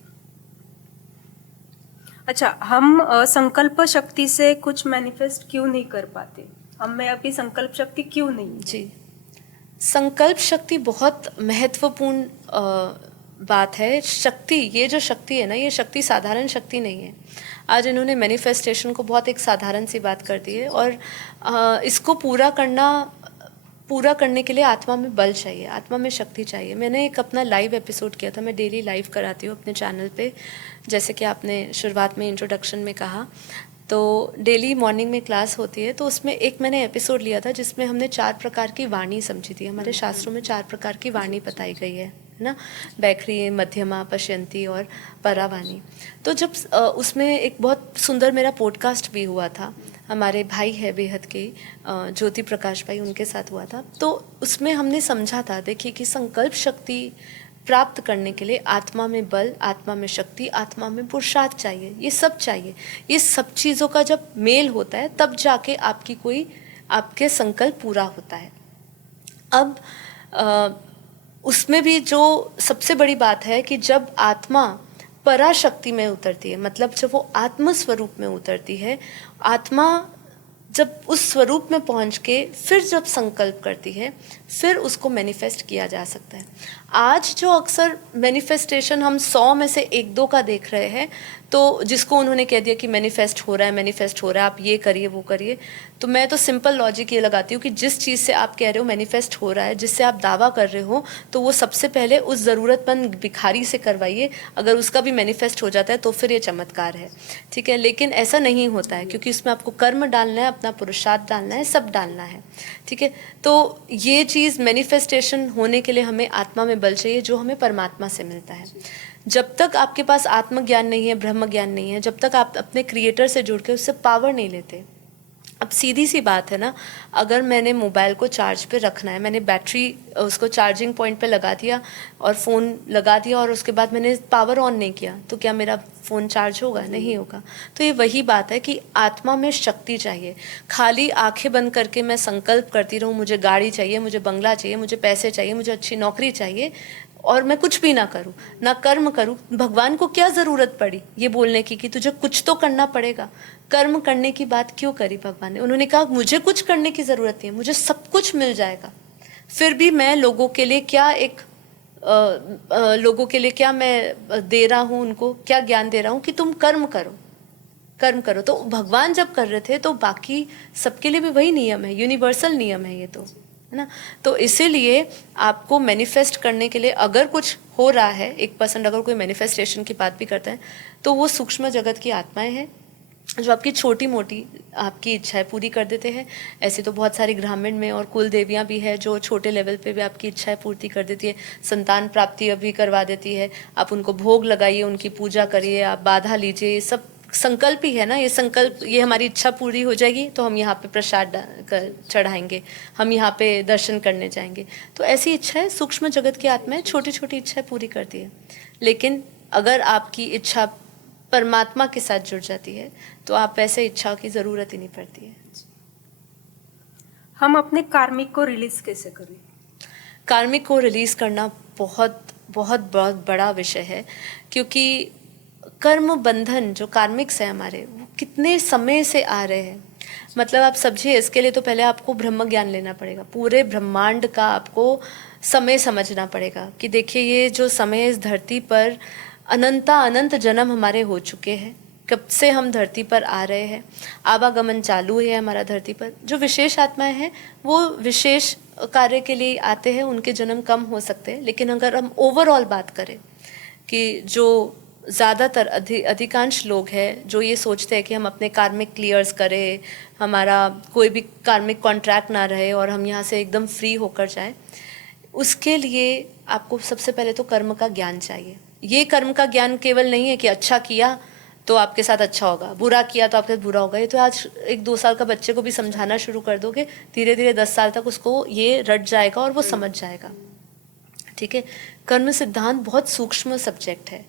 अच्छा, हम संकल्प शक्ति से कुछ मैनिफेस्ट क्यों नहीं कर पाते? हम में अभी संकल्प शक्ति क्यों नहीं? जी, संकल्प शक्ति बहुत महत्वपूर्ण बात है। शक्ति, ये जो शक्ति है ना, ये शक्ति साधारण शक्ति नहीं है। आज इन्होंने मैनिफेस्टेशन को बहुत एक साधारण सी बात कर दी है, और इसको पूरा करने के लिए आत्मा में बल चाहिए, आत्मा में शक्ति चाहिए। मैंने एक अपना लाइव एपिसोड किया था, मैं डेली लाइव कराती हूँ अपने चैनल पे, जैसे कि आपने शुरुआत में इंट्रोडक्शन में कहा, तो डेली मॉर्निंग में क्लास होती है, तो उसमें एक मैंने एपिसोड लिया था जिसमें हमने 4 प्रकार की वाणी समझी थी। हमारे शास्त्रों में 4 प्रकार की वाणी बताई गई है ना, बैखरी, मध्यमा, पश्यंती और परावाणी। तो जब उसमें एक बहुत सुंदर मेरा पॉडकास्ट भी हुआ था, हमारे भाई है बेहद के ज्योति प्रकाश भाई, उनके साथ हुआ था, तो उसमें हमने समझा था, देखिए कि संकल्प शक्ति प्राप्त करने के लिए आत्मा में बल, आत्मा में शक्ति, आत्मा में पुरुषार्थ चाहिए, ये सब चाहिए। ये सब चीज़ों का जब मेल होता है तब जाके आपके संकल्प पूरा होता है। अब उसमें भी जो सबसे बड़ी बात है कि जब आत्मा पराशक्ति में उतरती है, मतलब जब वो आत्म स्वरूप में उतरती है, आत्मा जब उस स्वरूप में पहुंच के फिर जब संकल्प करती है, फिर उसको मैनिफेस्ट किया जा सकता है। आज जो अक्सर मैनिफेस्टेशन हम 100 में से 1-2 का देख रहे हैं, तो जिसको उन्होंने कह दिया कि मैनिफेस्ट हो रहा है, मैनिफेस्ट हो रहा है, आप ये करिए वो करिए, तो मैं तो सिंपल लॉजिक ये लगाती हूँ कि जिस चीज़ से आप कह रहे हो मैनिफेस्ट हो रहा है, जिससे आप दावा कर रहे हो, तो वो सबसे पहले उस ज़रूरतमंद भिखारी से करवाइए। अगर उसका भी मैनिफेस्ट हो जाता है तो फिर ये चमत्कार है, ठीक है। लेकिन ऐसा नहीं होता है, क्योंकि इसमें आपको कर्म डालना है, अपना पुरुषार्थ डालना है, सब डालना है, ठीक है। तो ये चीज़ मैनिफेस्टेशन होने के लिए हमें आत्मा में बल चाहिए, जो हमें परमात्मा से मिलता है। जब तक आपके पास आत्मज्ञान नहीं है, ब्रह्म ज्ञान नहीं है, जब तक आप अपने क्रिएटर से जुड़ के उससे पावर नहीं लेते। अब सीधी सी बात है ना, अगर मैंने मोबाइल को चार्ज पे रखना है, मैंने बैटरी उसको चार्जिंग पॉइंट पे लगा दिया और फ़ोन लगा दिया और उसके बाद मैंने पावर ऑन नहीं किया, तो क्या मेरा फ़ोन चार्ज होगा? नहीं होगा। तो ये वही बात है कि आत्मा में शक्ति चाहिए। खाली आंखें बंद करके मैं संकल्प करती रहूँ, मुझे गाड़ी चाहिए, मुझे बंगला चाहिए, मुझे पैसे चाहिए, मुझे अच्छी नौकरी चाहिए, और मैं कुछ भी ना करूं, ना कर्म करूं, भगवान को क्या ज़रूरत पड़ी ये बोलने की कि तुझे कुछ तो करना पड़ेगा? कर्म करने की बात क्यों करी भगवान ने? उन्होंने कहा मुझे कुछ करने की ज़रूरत नहीं है, मुझे सब कुछ मिल जाएगा, फिर भी मैं लोगों के लिए क्या लोगों के लिए क्या मैं दे रहा हूँ, उनको क्या ज्ञान दे रहा हूँ कि तुम कर्म करो, कर्म करो। तो भगवान जब कर रहे थे तो बाकी सबके लिए भी वही नियम है, यूनिवर्सल नियम है ये, तो है ना। तो इसीलिए आपको मैनिफेस्ट करने के लिए अगर कुछ हो रहा है, 1% अगर कोई मैनिफेस्टेशन की बात भी करता है, तो वो सूक्ष्म जगत की आत्माएं हैं जो आपकी छोटी मोटी आपकी इच्छाएं पूरी कर देते हैं। ऐसे तो बहुत सारी ग्रामीण में और कुल देवियाँ भी है जो छोटे लेवल पे भी आपकी इच्छाएं पूर्ति कर देती है, संतान प्राप्ति अभी करवा देती है। आप उनको भोग लगाइए, उनकी पूजा करिए, आप बाधा लीजिए, ये सब संकल्प ही है ना। ये संकल्प, ये हमारी इच्छा पूरी हो जाएगी तो हम यहाँ पे प्रसाद चढ़ाएंगे, हम यहाँ पे दर्शन करने जाएंगे। तो ऐसी इच्छाएं सूक्ष्म जगत की आत्माएं छोटी छोटी इच्छाएं पूरी करती है। लेकिन अगर आपकी इच्छा परमात्मा के साथ जुड़ जाती है तो आप वैसे इच्छा की ज़रूरत ही नहीं पड़ती है। हम अपने कार्मिक को रिलीज कैसे करें? कार्मिक को रिलीज करना बहुत बहुत बहुत बड़ा विषय है, क्योंकि कर्म बंधन जो कार्मिक्स है हमारे, वो कितने समय से आ रहे हैं। मतलब आप समझिए, इसके लिए तो पहले आपको ब्रह्म ज्ञान लेना पड़ेगा, पूरे ब्रह्मांड का आपको समय समझना पड़ेगा कि देखिए ये जो समय इस धरती पर अनंत जन्म हमारे हो चुके हैं, कब से हम धरती पर आ रहे हैं, आवागमन चालू है हमारा धरती पर। जो विशेष आत्माएं हैं वो विशेष कार्य के लिए आते हैं, उनके जन्म कम हो सकते हैं। लेकिन अगर हम ओवरऑल बात करें कि जो ज़्यादातर अधिकांश लोग हैं जो ये सोचते हैं कि हम अपने कार्मिक क्लियर्स करें, हमारा कोई भी कार्मिक कॉन्ट्रैक्ट ना रहे और हम यहाँ से एकदम फ्री होकर जाएं, उसके लिए आपको सबसे पहले तो कर्म का ज्ञान चाहिए। ये कर्म का ज्ञान केवल नहीं है कि अच्छा किया तो आपके साथ अच्छा होगा, बुरा किया तो आपके साथ बुरा होगा। ये तो आज 1-2 साल का बच्चे को भी समझाना शुरू कर दोगे, धीरे धीरे 10 साल तक उसको ये रट जाएगा और वो समझ जाएगा, ठीक है। कर्म सिद्धांत बहुत सूक्ष्म सब्जेक्ट है,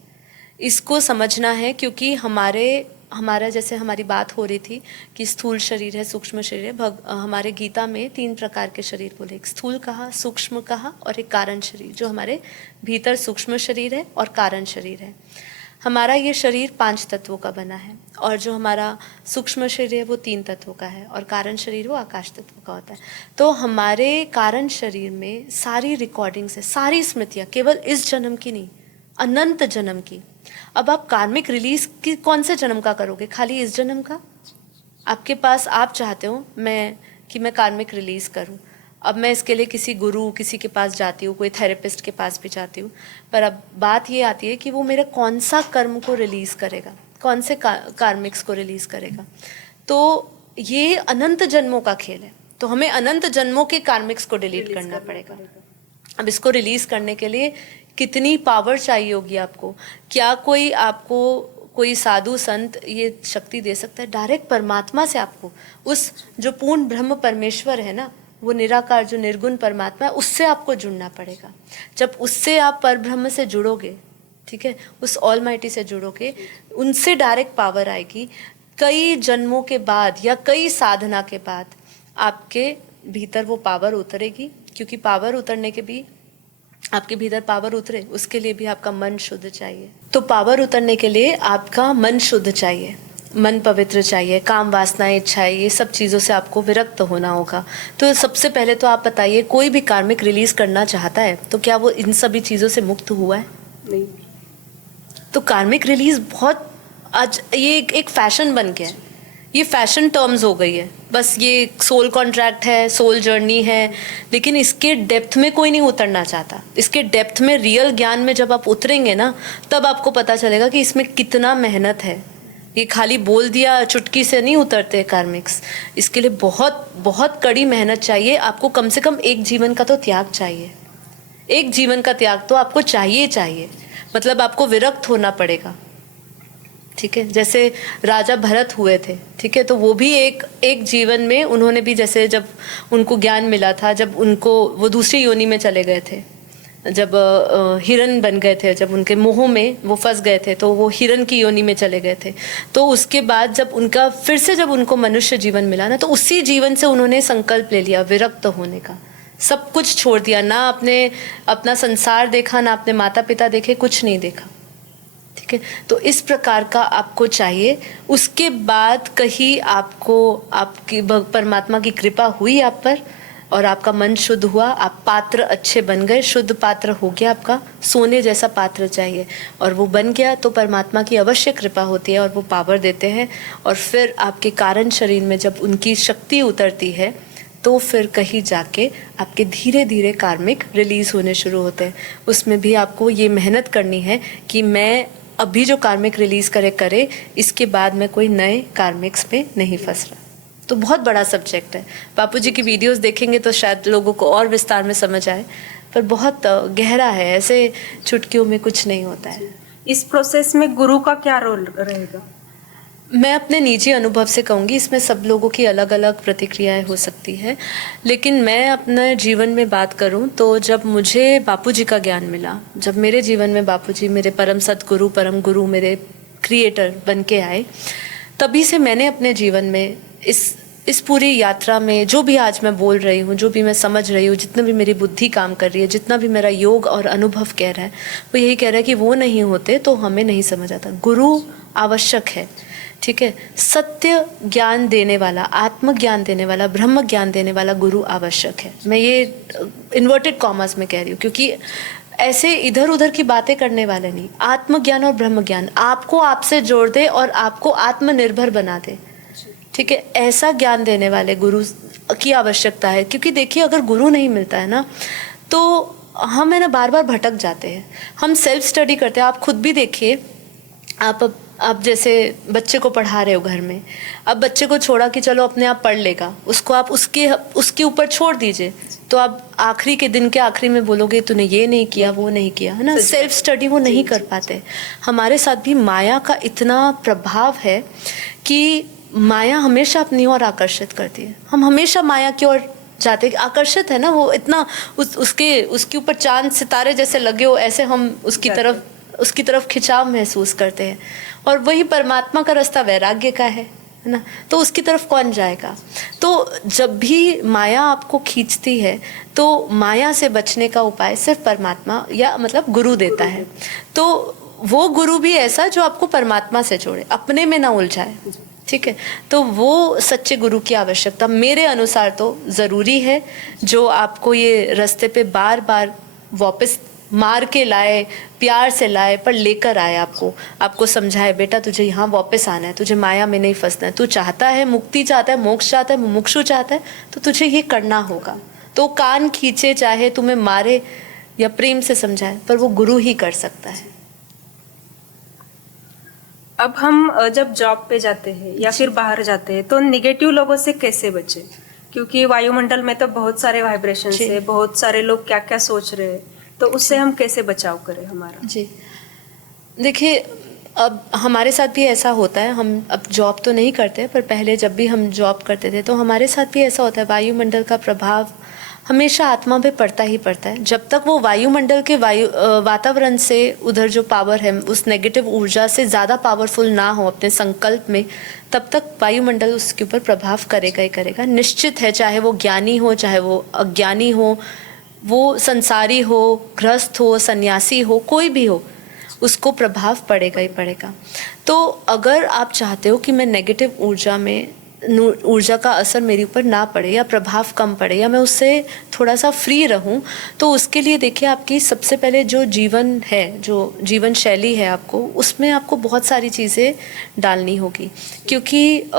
इसको समझना है, क्योंकि हमारा जैसे हमारी बात हो रही थी कि स्थूल शरीर है, सूक्ष्म शरीर है। हमारे गीता में 3 प्रकार के शरीर बोले, एक स्थूल कहा, सूक्ष्म कहा और एक कारण शरीर। जो हमारे भीतर सूक्ष्म शरीर है और कारण शरीर है। हमारा ये शरीर 5 तत्वों का बना है और जो हमारा सूक्ष्म शरीर है वो 3 तत्वों का है और कारण शरीर वो आकाश तत्व का होता है। तो हमारे कारण शरीर में सारी रिकॉर्डिंग्स है, सारी स्मृतियाँ, केवल इस जन्म की नहीं, अनंत जन्म की। अब आप कार्मिक रिलीज की कौन से जन्म का करोगे? खाली इस जन्म का? आपके पास, आप चाहते हो मैं कार्मिक रिलीज करूं, अब मैं इसके लिए किसी गुरु, किसी के पास जाती हूँ, कोई थेरेपिस्ट के पास भी जाती हूँ, पर अब बात ये आती है कि वो मेरा कौन सा कर्म को रिलीज करेगा, कौन से कार्मिक्स को रिलीज करेगा। तो ये अनंत जन्मों का खेल है, तो हमें अनंत जन्मों के कार्मिक्स को डिलीट करना पड़ेगा। अब इसको रिलीज करने के लिए कितनी पावर चाहिए होगी आपको? क्या कोई आपको, कोई साधु संत ये शक्ति दे सकता है? डायरेक्ट परमात्मा से आपको, उस जो पूर्ण ब्रह्म परमेश्वर है ना, वो निराकार जो निर्गुण परमात्मा है, उससे आपको जुड़ना पड़ेगा। जब उससे आप परब्रह्म से जुड़ोगे, ठीक है, उस ऑलमाइटी से जुड़ोगे, उनसे डायरेक्ट पावर आएगी। कई जन्मों के बाद या कई साधना के बाद आपके भीतर वो पावर उतरेगी, क्योंकि पावर उतरने के भी, आपके भीतर पावर उतरे उसके लिए भी आपका मन शुद्ध चाहिए। तो पावर उतरने के लिए आपका मन शुद्ध चाहिए। मन पवित्र चाहिए, काम वासनाएं इच्छाएं, ये सब चीज़ों से आपको विरक्त होना होगा। तो सबसे पहले तो आप बताइए, कोई भी कार्मिक रिलीज करना चाहता है तो क्या वो इन सभी चीज़ों से मुक्त हुआ है? नहीं। तो कार्मिक रिलीज बहुत आज ये एक फैशन बन गया है, ये फैशन टर्म्स हो गई है। बस ये सोल कॉन्ट्रैक्ट है, सोल जर्नी है, लेकिन इसके डेप्थ में कोई नहीं उतरना चाहता। इसके डेप्थ में, रियल ज्ञान में जब आप उतरेंगे ना, तब आपको पता चलेगा कि इसमें कितना मेहनत है। ये खाली बोल दिया चुटकी से नहीं उतरते कार्मिक्स, इसके लिए बहुत बहुत कड़ी मेहनत चाहिए। आपको कम से कम एक जीवन का तो त्याग चाहिए, एक जीवन का त्याग तो आपको चाहिए चाहिए, मतलब आपको विरक्त होना पड़ेगा। ठीक है, जैसे राजा भरत हुए थे, ठीक है, तो वो भी एक जीवन में उन्होंने भी, जैसे जब उनको ज्ञान मिला था, जब उनको वो दूसरी योनि में चले गए थे, जब हिरन बन गए थे, जब उनके मोह में वो फंस गए थे, तो वो हिरन की योनि में चले गए थे। तो उसके बाद जब उनका फिर से जब उनको मनुष्य जीवन मिला ना, तो उसी जीवन से उन्होंने संकल्प ले लिया विरक्त होने का, सब कुछ छोड़ दिया, ना अपना संसार देखा, ना अपने माता पिता देखे, कुछ नहीं देखा। ठीक है, तो इस प्रकार का आपको चाहिए। उसके बाद कहीं आपको आपकी परमात्मा की कृपा हुई आप पर, और आपका मन शुद्ध हुआ, आप पात्र अच्छे बन गए, शुद्ध पात्र हो गया, आपका सोने जैसा पात्र चाहिए, और वो बन गया, तो परमात्मा की अवश्य कृपा होती है और वो पावर देते हैं। और फिर आपके कारण शरीर में जब उनकी शक्ति उतरती है, तो फिर कहीं जाके आपके धीरे धीरे कार्मिक रिलीज होने शुरू होते हैं। उसमें भी आपको ये मेहनत करनी है कि मैं अभी जो कार्मिक रिलीज करे, इसके बाद मैं कोई नए कार्मिक्स में नहीं फंस रहा। तो बहुत बड़ा सब्जेक्ट है। बापूजी की वीडियोस देखेंगे तो शायद लोगों को और विस्तार में समझ आए, पर बहुत गहरा है, ऐसे चुटकियों में कुछ नहीं होता है। इस प्रोसेस में गुरु का क्या रोल रहेगा? मैं अपने निजी अनुभव से कहूँगी, इसमें सब लोगों की अलग अलग प्रतिक्रियाएं हो सकती है, लेकिन मैं अपने जीवन में बात करूँ तो जब मुझे बापूजी का ज्ञान मिला, जब मेरे जीवन में बापूजी मेरे परम सतगुरु, परम गुरु, मेरे क्रिएटर बन के आए, तभी से मैंने अपने जीवन में इस पूरी यात्रा में जो भी आज मैं बोल रही हूँ, जो भी मैं समझ रही हूँ, जितना भी मेरी बुद्धि काम कर रही है, जितना भी मेरा योग और अनुभव कह रहा है, वो यही कह रहा है कि वो नहीं होते तो हमें नहीं समझ आता। गुरु आवश्यक है, ठीक है, सत्य ज्ञान देने वाला, आत्म ज्ञान देने वाला, ब्रह्म ज्ञान देने वाला गुरु आवश्यक है। मैं ये इन्वर्टेड कॉमर्स में कह रही हूँ, क्योंकि ऐसे इधर उधर की बातें करने वाले नहीं। आत्मज्ञान और ब्रह्म ज्ञान आपको आपसे जोड़ दे और आपको आत्मनिर्भर बना दे, ठीक है, ऐसा ज्ञान देने वाले गुरु की आवश्यकता है। क्योंकि देखिए, अगर गुरु नहीं मिलता है ना, तो हम है ना बार बार भटक जाते हैं। हम सेल्फ स्टडी करते हैं, आप खुद भी देखिए, आप जैसे बच्चे को पढ़ा रहे हो घर में, अब बच्चे को छोड़ा कि चलो अपने आप पढ़ लेगा, उसको आप उसके ऊपर छोड़ दीजिए, तो आप आखिरी के दिन के आखिरी में बोलोगे तूने ये नहीं किया, वो नहीं किया, है ना। सेल्फ स्टडी वो नहीं कर पाते। हमारे साथ भी माया का इतना प्रभाव है कि माया हमेशा अपनी ओर आकर्षित करती है। हम हमेशा माया की ओर जाते, आकर्षित है ना वो इतना, उसके ऊपर चांद सितारे जैसे लगे हो, ऐसे हम उसकी तरफ खिंचाव महसूस करते हैं। और वही परमात्मा का रास्ता वैराग्य का है ना, तो उसकी तरफ कौन जाएगा। तो जब भी माया आपको खींचती है, तो माया से बचने का उपाय सिर्फ परमात्मा या मतलब गुरु देता है। तो वो गुरु भी ऐसा जो आपको परमात्मा से जोड़े, अपने में ना उलझाए, ठीक है। तो वो सच्चे गुरु की आवश्यकता मेरे अनुसार तो ज़रूरी है, जो आपको ये रास्ते पे बार बार वापस मार के लाए, प्यार से लाए, पर लेकर आए, आपको समझाए, बेटा तुझे यहाँ वापस आना है, तुझे माया में नहीं फंसना है, तू चाहता है मुक्ति, चाहता है मोक्ष, चाहता है मुमुक्षु चाहता है, तो तुझे ये करना होगा। तो कान खींचे, चाहे तुम्हें मारे या प्रेम से समझाए, पर वो गुरु ही कर सकता है। अब हम जब जॉब पे जाते हैं या फिर बाहर जाते हैं, तो नेगेटिव लोगों से कैसे बचे? क्योंकि वायुमंडल में तो बहुत सारे वाइब्रेशन है, बहुत सारे लोग क्या क्या सोच रहे हैं, तो उससे हम कैसे बचाव करें हमारा? जी देखिए, अब हमारे साथ भी ऐसा होता है। हम अब जॉब तो नहीं करते, पर पहले जब भी हम जॉब करते थे तो हमारे साथ भी ऐसा होता है। वायुमंडल का प्रभाव हमेशा आत्मा पे पड़ता ही पड़ता है। जब तक वो वायुमंडल के वातावरण से उधर जो पावर है, उस नेगेटिव ऊर्जा से ज़्यादा पावरफुल ना हो अपने संकल्प में, तब तक वायुमंडल उसके ऊपर प्रभाव करेगा ही करेगा, निश्चित है। चाहे वो ज्ञानी हो, चाहे वो अज्ञानी हो, वो संसारी हो, गृहस्थ हो, सन्यासी हो, कोई भी हो, उसको प्रभाव पड़ेगा ही पड़ेगा। तो अगर आप चाहते हो कि मैं नेगेटिव ऊर्जा का असर मेरे ऊपर ना पड़े या प्रभाव कम पड़े या मैं उससे थोड़ा सा फ्री रहूं, तो उसके लिए देखिए आपकी सबसे पहले जो जीवन है, जो जीवन शैली है आपको, उसमें आपको बहुत सारी चीज़ें डालनी होगी। क्योंकि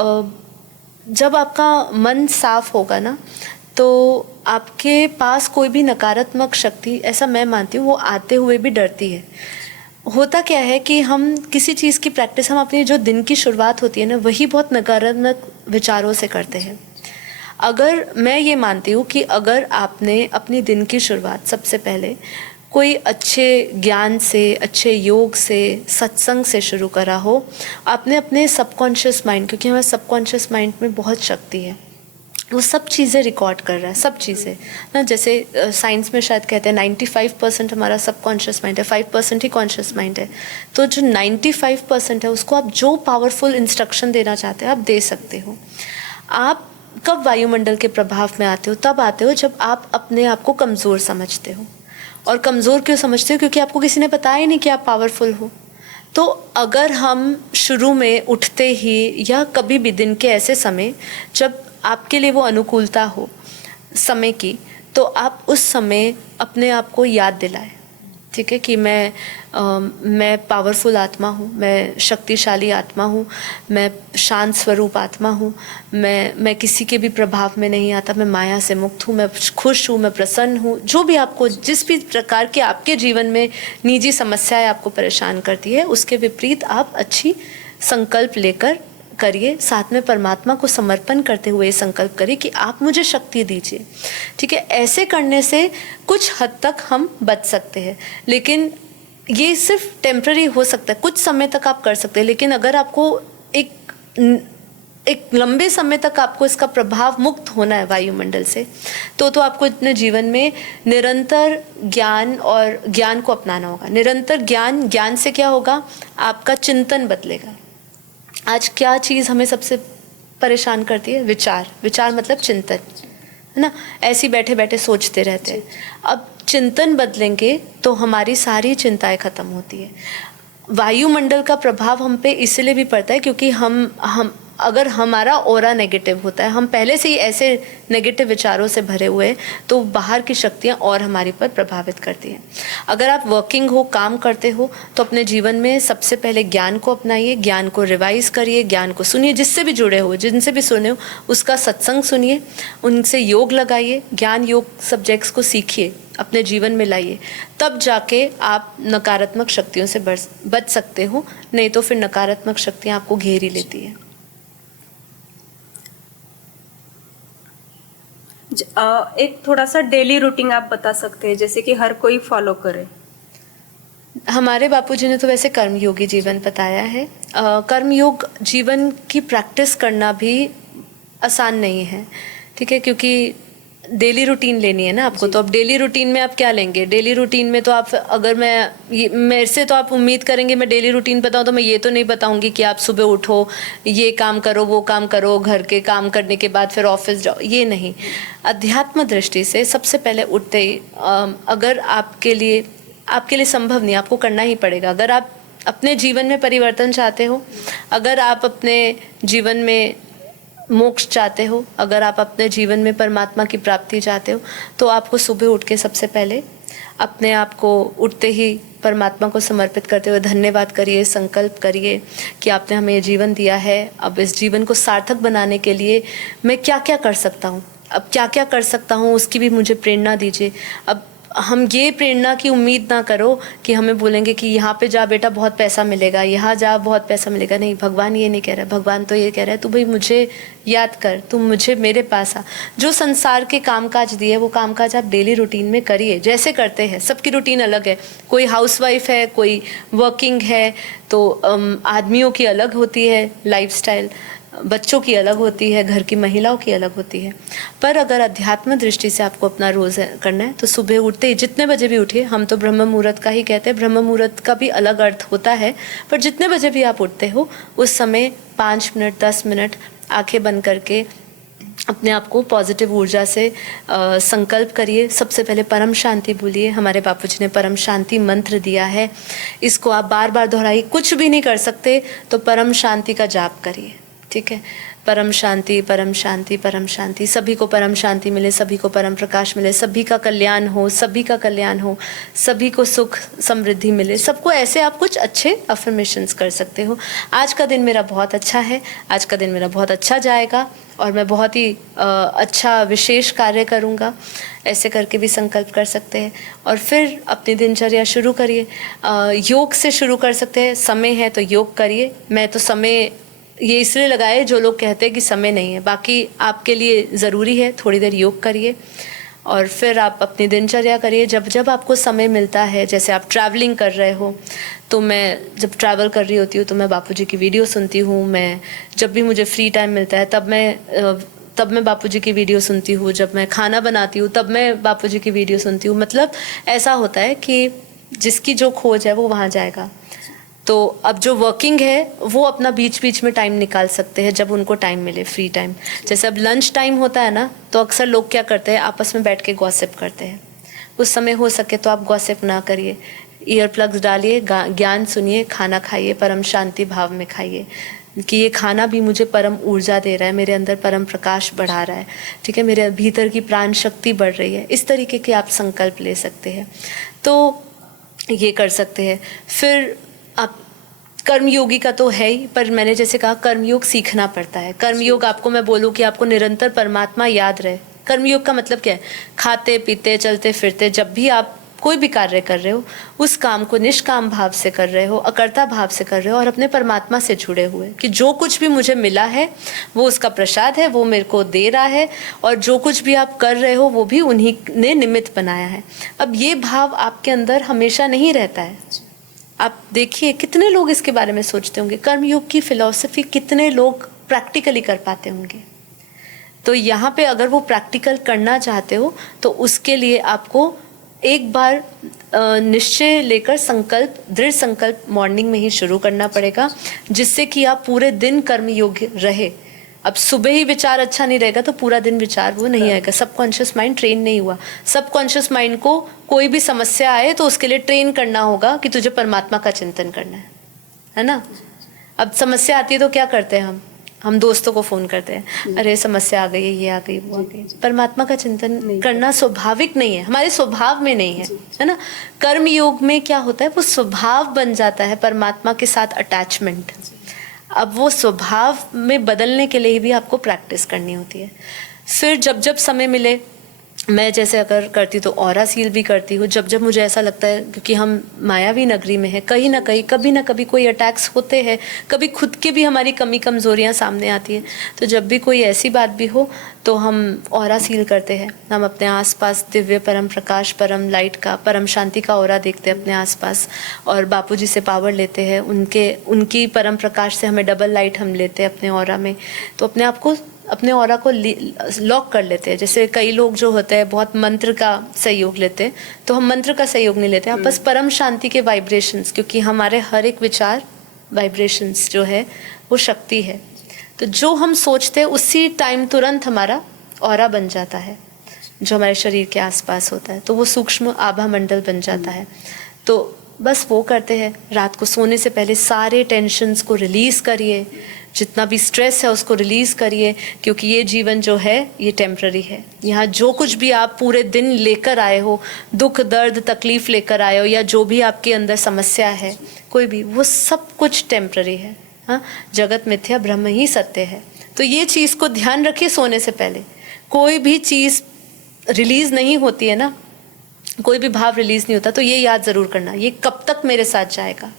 जब आपका मन साफ होगा ना, तो आपके पास कोई भी नकारात्मक शक्ति, ऐसा मैं मानती हूँ, वो आते हुए भी डरती है। होता क्या है कि हम किसी चीज़ की प्रैक्टिस, हम अपनी जो दिन की शुरुआत होती है ना, वही बहुत नकारात्मक विचारों से करते हैं। अगर मैं ये मानती हूँ कि अगर आपने अपनी दिन की शुरुआत सबसे पहले कोई अच्छे ज्ञान से, अच्छे योग से, सत्संग से शुरू करा हो, आपने अपने सबकॉन्शियस माइंड, क्योंकि हमारे सबकॉन्शियस माइंड में बहुत शक्ति है, वो सब चीज़ें रिकॉर्ड कर रहा है, सब चीज़ें ना। जैसे साइंस में शायद कहते हैं 95% हमारा सबकॉन्शियस माइंड है, 5% ही कॉन्शियस माइंड है। तो जो 95% है उसको आप जो पावरफुल इंस्ट्रक्शन देना चाहते हैं आप दे सकते हो। आप कब वायुमंडल के प्रभाव में आते हो? तब आते हो जब आप अपने आप को कमज़ोर समझते हो। और कमज़ोर क्यों समझते हो? क्योंकि आपको किसी ने बताया ही नहीं कि आप पावरफुल हो। तो अगर हम शुरू में उठते ही या कभी भी दिन के ऐसे समय जब आपके लिए वो अनुकूलता हो समय की, तो आप उस समय अपने आप को याद दिलाएं, ठीक है, कि मैं पावरफुल आत्मा हूँ, मैं शक्तिशाली आत्मा हूँ, मैं शांत स्वरूप आत्मा हूँ, मैं किसी के भी प्रभाव में नहीं आता, मैं माया से मुक्त हूँ, मैं खुश हूँ, मैं प्रसन्न हूँ। जो भी आपको, जिस भी प्रकार के आपके जीवन में निजी समस्याएं आपको परेशान करती है, उसके विपरीत आप अच्छी संकल्प लेकर करिए। साथ में परमात्मा को समर्पण करते हुए संकल्प करिए कि आप मुझे शक्ति दीजिए, ठीक है। ऐसे करने से कुछ हद तक हम बच सकते हैं, लेकिन ये सिर्फ टेम्पररी हो सकता है, कुछ समय तक आप कर सकते हैं। लेकिन अगर आपको एक लंबे समय तक आपको इसका प्रभाव मुक्त होना है वायुमंडल से, तो आपको अपने जीवन में निरंतर ज्ञान और ज्ञान को अपनाना होगा। निरंतर ज्ञान से क्या होगा? आपका चिंतन बदलेगा। आज क्या चीज़ हमें सबसे परेशान करती है? विचार मतलब चिंतन, है ना। ऐसे बैठे बैठे सोचते रहते हैं। अब चिंतन बदलेंगे तो हमारी सारी चिंताएं खत्म होती है। वायुमंडल का प्रभाव हम पे इसलिए भी पड़ता है क्योंकि हम अगर हमारा ऑरा नेगेटिव होता है, हम पहले से ही ऐसे नेगेटिव विचारों से भरे हुए हैं, तो बाहर की शक्तियां और हमारे पर प्रभावित करती हैं। अगर आप वर्किंग हो, काम करते हो, तो अपने जीवन में सबसे पहले ज्ञान को अपनाइए, ज्ञान को रिवाइज करिए, ज्ञान को सुनिए। जिससे भी जुड़े हो, जिनसे भी सुने हो, उसका सत्संग सुनिए, उनसे योग लगाइए, ज्ञान योग सब्जेक्ट्स को सीखिए, अपने जीवन में लाइए। तब जाके आप नकारात्मक शक्तियों से बच सकते हो, नहीं तो फिर नकारात्मक शक्तियाँ आपको घेर ही लेती है। एक थोड़ा सा डेली रूटीन आप बता सकते हैं, जैसे कि हर कोई फॉलो करे। हमारे बापूजी ने तो वैसे कर्मयोगी जीवन बताया है। कर्मयोग जीवन की प्रैक्टिस करना भी आसान नहीं है, ठीक है, क्योंकि डेली रूटीन लेनी है ना आपको। तो अब डेली रूटीन में आप क्या लेंगे? डेली रूटीन में तो आप, अगर मेरे से तो आप उम्मीद करेंगे मैं डेली रूटीन बताऊं, तो मैं ये तो नहीं बताऊंगी कि आप सुबह उठो, ये काम करो, वो काम करो, घर के काम करने के बाद फिर ऑफिस जाओ, ये नहीं। अध्यात्म दृष्टि से सबसे पहले उठते ही, अगर आपके लिए संभव नहीं, आपको करना ही पड़ेगा। अगर आप अपने जीवन में परिवर्तन चाहते हो, अगर आप अपने जीवन में मोक्ष चाहते हो, अगर आप अपने जीवन में परमात्मा की प्राप्ति चाहते हो, तो आपको सुबह उठ के सबसे पहले अपने आप को उठते ही परमात्मा को समर्पित करते हुए धन्यवाद करिए, संकल्प करिए कि आपने हमें ये जीवन दिया है, अब इस जीवन को सार्थक बनाने के लिए मैं क्या क्या कर सकता हूँ, अब क्या क्या कर सकता हूँ, उसकी भी मुझे प्रेरणा दीजिए। अब हम ये प्रेरणा की उम्मीद ना करो कि हमें बोलेंगे कि यहाँ पे जा बेटा बहुत पैसा मिलेगा, यहाँ जा बहुत पैसा मिलेगा। नहीं, भगवान ये नहीं कह रहा है। भगवान तो ये कह रहा है, तू भाई मुझे याद कर, तू मुझे मेरे पास आ। जो संसार के कामकाज दिए वो कामकाज आप डेली रूटीन में करिए, जैसे करते हैं। सबकी रूटीन अलग है, कोई हाउसवाइफ है, कोई वर्किंग है, तो आदमियों की अलग होती है लाइफस्टाइल, बच्चों की अलग होती है, घर की महिलाओं की अलग होती है। पर अगर अध्यात्म दृष्टि से आपको अपना रोज़ करना है, तो सुबह उठते ही जितने बजे भी उठिए। हम तो ब्रह्म मुहूर्त का ही कहते हैं, ब्रह्म मुहूर्त का भी अलग अर्थ होता है, पर जितने बजे भी आप उठते हो उस समय 5 मिनट 10 मिनट आंखें बंद करके अपने आप को पॉजिटिव ऊर्जा से संकल्प करिए। सबसे पहले परम शांति बोलिए। हमारे बापूजी ने परम शांति मंत्र दिया है, इसको आप बार बार दोहराइए। कुछ भी नहीं कर सकते तो परम शांति का जाप करिए, ठीक है। परम शांति, परम शांति, परम शांति। सभी को परम शांति मिले, सभी को परम प्रकाश मिले, सभी का कल्याण हो, सभी का कल्याण हो, सभी को सुख समृद्धि मिले, सबको। ऐसे आप कुछ अच्छे अफर्मेशंस कर सकते हो। आज का दिन मेरा बहुत अच्छा है, आज का दिन मेरा बहुत अच्छा जाएगा और मैं बहुत ही अच्छा विशेष कार्य करूँगा। ऐसे करके भी संकल्प कर सकते हैं और फिर अपनी दिनचर्या शुरू करिए। योग से शुरू कर सकते हैं। समय है तो योग करिए। मैं तो समय ये इसलिए लगाए, जो लोग कहते हैं कि समय नहीं है, बाकी आपके लिए ज़रूरी है। थोड़ी देर योग करिए और फिर आप अपनी दिनचर्या करिए। जब जब आपको समय मिलता है, जैसे आप ट्रैवलिंग कर रहे हो, तो मैं जब ट्रैवल कर रही होती हूँ तो मैं बापूजी की वीडियो सुनती हूँ। मैं जब भी मुझे फ्री टाइम मिलता है तब मैं बापूजी की वीडियो सुनती हूँ। जब मैं खाना बनाती हूँ तब मैं बापूजी की वीडियो सुनती हूँ। मतलब ऐसा होता है कि जिसकी जो खोज है वो वहाँ जाएगा। तो अब जो वर्किंग है वो अपना बीच बीच में टाइम निकाल सकते हैं, जब उनको टाइम मिले, फ्री टाइम। जैसे अब लंच टाइम होता है ना, तो अक्सर लोग क्या करते हैं, आपस में बैठ के गॉसिप करते हैं। उस समय हो सके तो आप गॉसिप ना करिए, ईयर प्लग्स डालिए, ज्ञान सुनिए, खाना खाइए, परम शांति भाव में खाइए कि ये खाना भी मुझे परम ऊर्जा दे रहा है, मेरे अंदर परम प्रकाश बढ़ा रहा है, ठीक है, मेरे भीतर की प्राण शक्ति बढ़ रही है। इस तरीके के आप संकल्प ले सकते हैं, तो ये कर सकते हैं। फिर आप कर्मयोगी का तो है ही, पर मैंने जैसे कहा कर्मयोग सीखना पड़ता है। कर्मयोग आपको मैं बोलूँ कि आपको निरंतर परमात्मा याद रहे। कर्मयोग का मतलब क्या है? खाते पीते चलते फिरते जब भी आप कोई भी कार्य कर रहे हो, उस काम को निष्काम भाव से कर रहे हो, अकर्ता भाव से कर रहे हो और अपने परमात्मा से जुड़े हुए कि जो कुछ भी मुझे मिला है वो उसका प्रसाद है, वो मेरे को दे रहा है, और जो कुछ भी आप कर रहे हो वो भी उन्हीं ने निमित्त बनाया है। अब ये भाव आपके अंदर हमेशा नहीं रहता है। आप देखिए कितने लोग इसके बारे में सोचते होंगे, कर्मयोग की फिलॉसफी कितने लोग प्रैक्टिकली कर पाते होंगे। तो यहाँ पे अगर वो प्रैक्टिकल करना चाहते हो तो उसके लिए आपको एक बार निश्चय लेकर संकल्प, दृढ़ संकल्प मॉर्निंग में ही शुरू करना पड़ेगा, जिससे कि आप पूरे दिन कर्मयोग्य रहे। अब सुबह ही विचार अच्छा नहीं रहेगा तो पूरा दिन विचार वो नहीं आएगा। सबकॉन्शियस माइंड ट्रेन नहीं हुआ। सबकॉन्शियस माइंड को कोई भी समस्या आए तो उसके लिए ट्रेन करना होगा कि तुझे परमात्मा का चिंतन करना है ना। अब समस्या आती है तो क्या करते हैं हम दोस्तों को फोन करते हैं, अरे समस्या आ गई है, ये आ गई, वो आ गई। परमात्मा का चिंतन करना स्वाभाविक नहीं है, हमारे स्वभाव में नहीं है ना। कर्म योग में क्या होता है, वो स्वभाव बन जाता है परमात्मा के साथ अटैचमेंट। अब वो स्वभाव में बदलने के लिए भी आपको प्रैक्टिस करनी होती है। फिर जब जब समय मिले, मैं जैसे अगर करती तो ऑरा सील भी करती हूँ। जब जब मुझे ऐसा लगता है, क्योंकि हम मायावी नगरी में है, कहीं ना कहीं कभी ना कभी कोई अटैक्स होते हैं, कभी खुद के भी हमारी कमी कमजोरियाँ सामने आती हैं। तो जब भी कोई ऐसी बात भी हो तो हम ऑरा सील करते हैं। हम अपने आसपास दिव्य परम प्रकाश, परम लाइट का, परम शांति का ऑरा देखते हैं अपने आसपास, और बापूजी से पावर लेते हैं। उनकी परम प्रकाश से हमें डबल लाइट हम लेते हैं अपने ऑरा में। तो अपने आप को, अपने ऑरा को लॉक कर लेते हैं। जैसे कई लोग जो होते हैं बहुत मंत्र का सहयोग लेते हैं, तो हम मंत्र का सहयोग नहीं लेते, हम बस परम शांति के वाइब्रेशंस, क्योंकि हमारे हर एक विचार वाइब्रेशंस जो है वो शक्ति है। तो जो हम सोचते हैं उसी टाइम तुरंत हमारा ऑरा बन जाता है, जो हमारे शरीर के आसपास होता है, तो वो सूक्ष्म आभा मंडल बन जाता है। तो बस वो करते हैं। रात को सोने से पहले सारे टेंशन्स को रिलीज़ करिए, जितना भी स्ट्रेस है उसको रिलीज़ करिए, क्योंकि ये जीवन जो है ये टेम्पररी है। यहाँ जो कुछ भी आप पूरे दिन लेकर आए हो, दुख दर्द तकलीफ़ लेकर आए हो, या जो भी आपके अंदर समस्या है कोई भी, वो सब कुछ टेम्पररी है। हाँ, जगत मिथ्या, ब्रह्म ही सत्य है। तो ये चीज़ को ध्यान रखिए। सोने से पहले कोई भी चीज़ रिलीज़ नहीं होती है ना, कोई भी भाव रिलीज़ नहीं होता, तो ये याद ज़रूर करना, ये कब तक मेरे साथ जाएगा,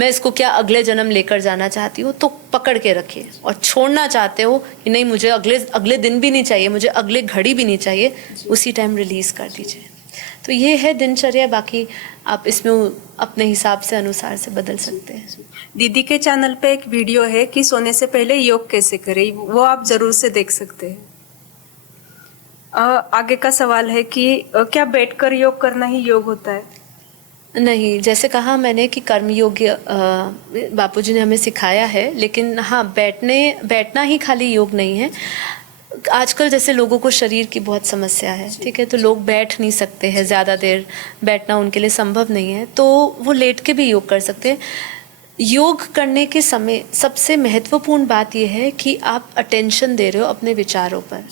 मैं इसको क्या अगले जन्म लेकर जाना चाहती हूँ, तो पकड़ के रखिए। और छोड़ना चाहते हो कि नहीं, मुझे अगले दिन भी नहीं चाहिए, मुझे अगले घड़ी भी नहीं चाहिए, उसी टाइम रिलीज़ कर दीजिए। तो ये है दिनचर्या। बाकी आप इसमें अपने हिसाब से, अनुसार से बदल सकते हैं। दीदी के चैनल पे एक वीडियो है कि सोने से पहले योग कैसे करें, वो आप जरूर से देख सकते हैं। आगे का सवाल है कि क्या बैठकर योग करना ही योग होता है? नहीं, जैसे कहा मैंने कि कर्मयोग्य बापूजी ने हमें सिखाया है, लेकिन हाँ, बैठना ही खाली योग नहीं है। आजकल जैसे लोगों को शरीर की बहुत समस्या है, ठीक है, तो लोग बैठ नहीं सकते हैं, ज़्यादा देर बैठना उनके लिए संभव नहीं है, तो वो लेट के भी योग कर सकते हैं। योग करने के समय सबसे महत्वपूर्ण बात यह है कि आप अटेंशन दे रहे हो अपने विचारों पर।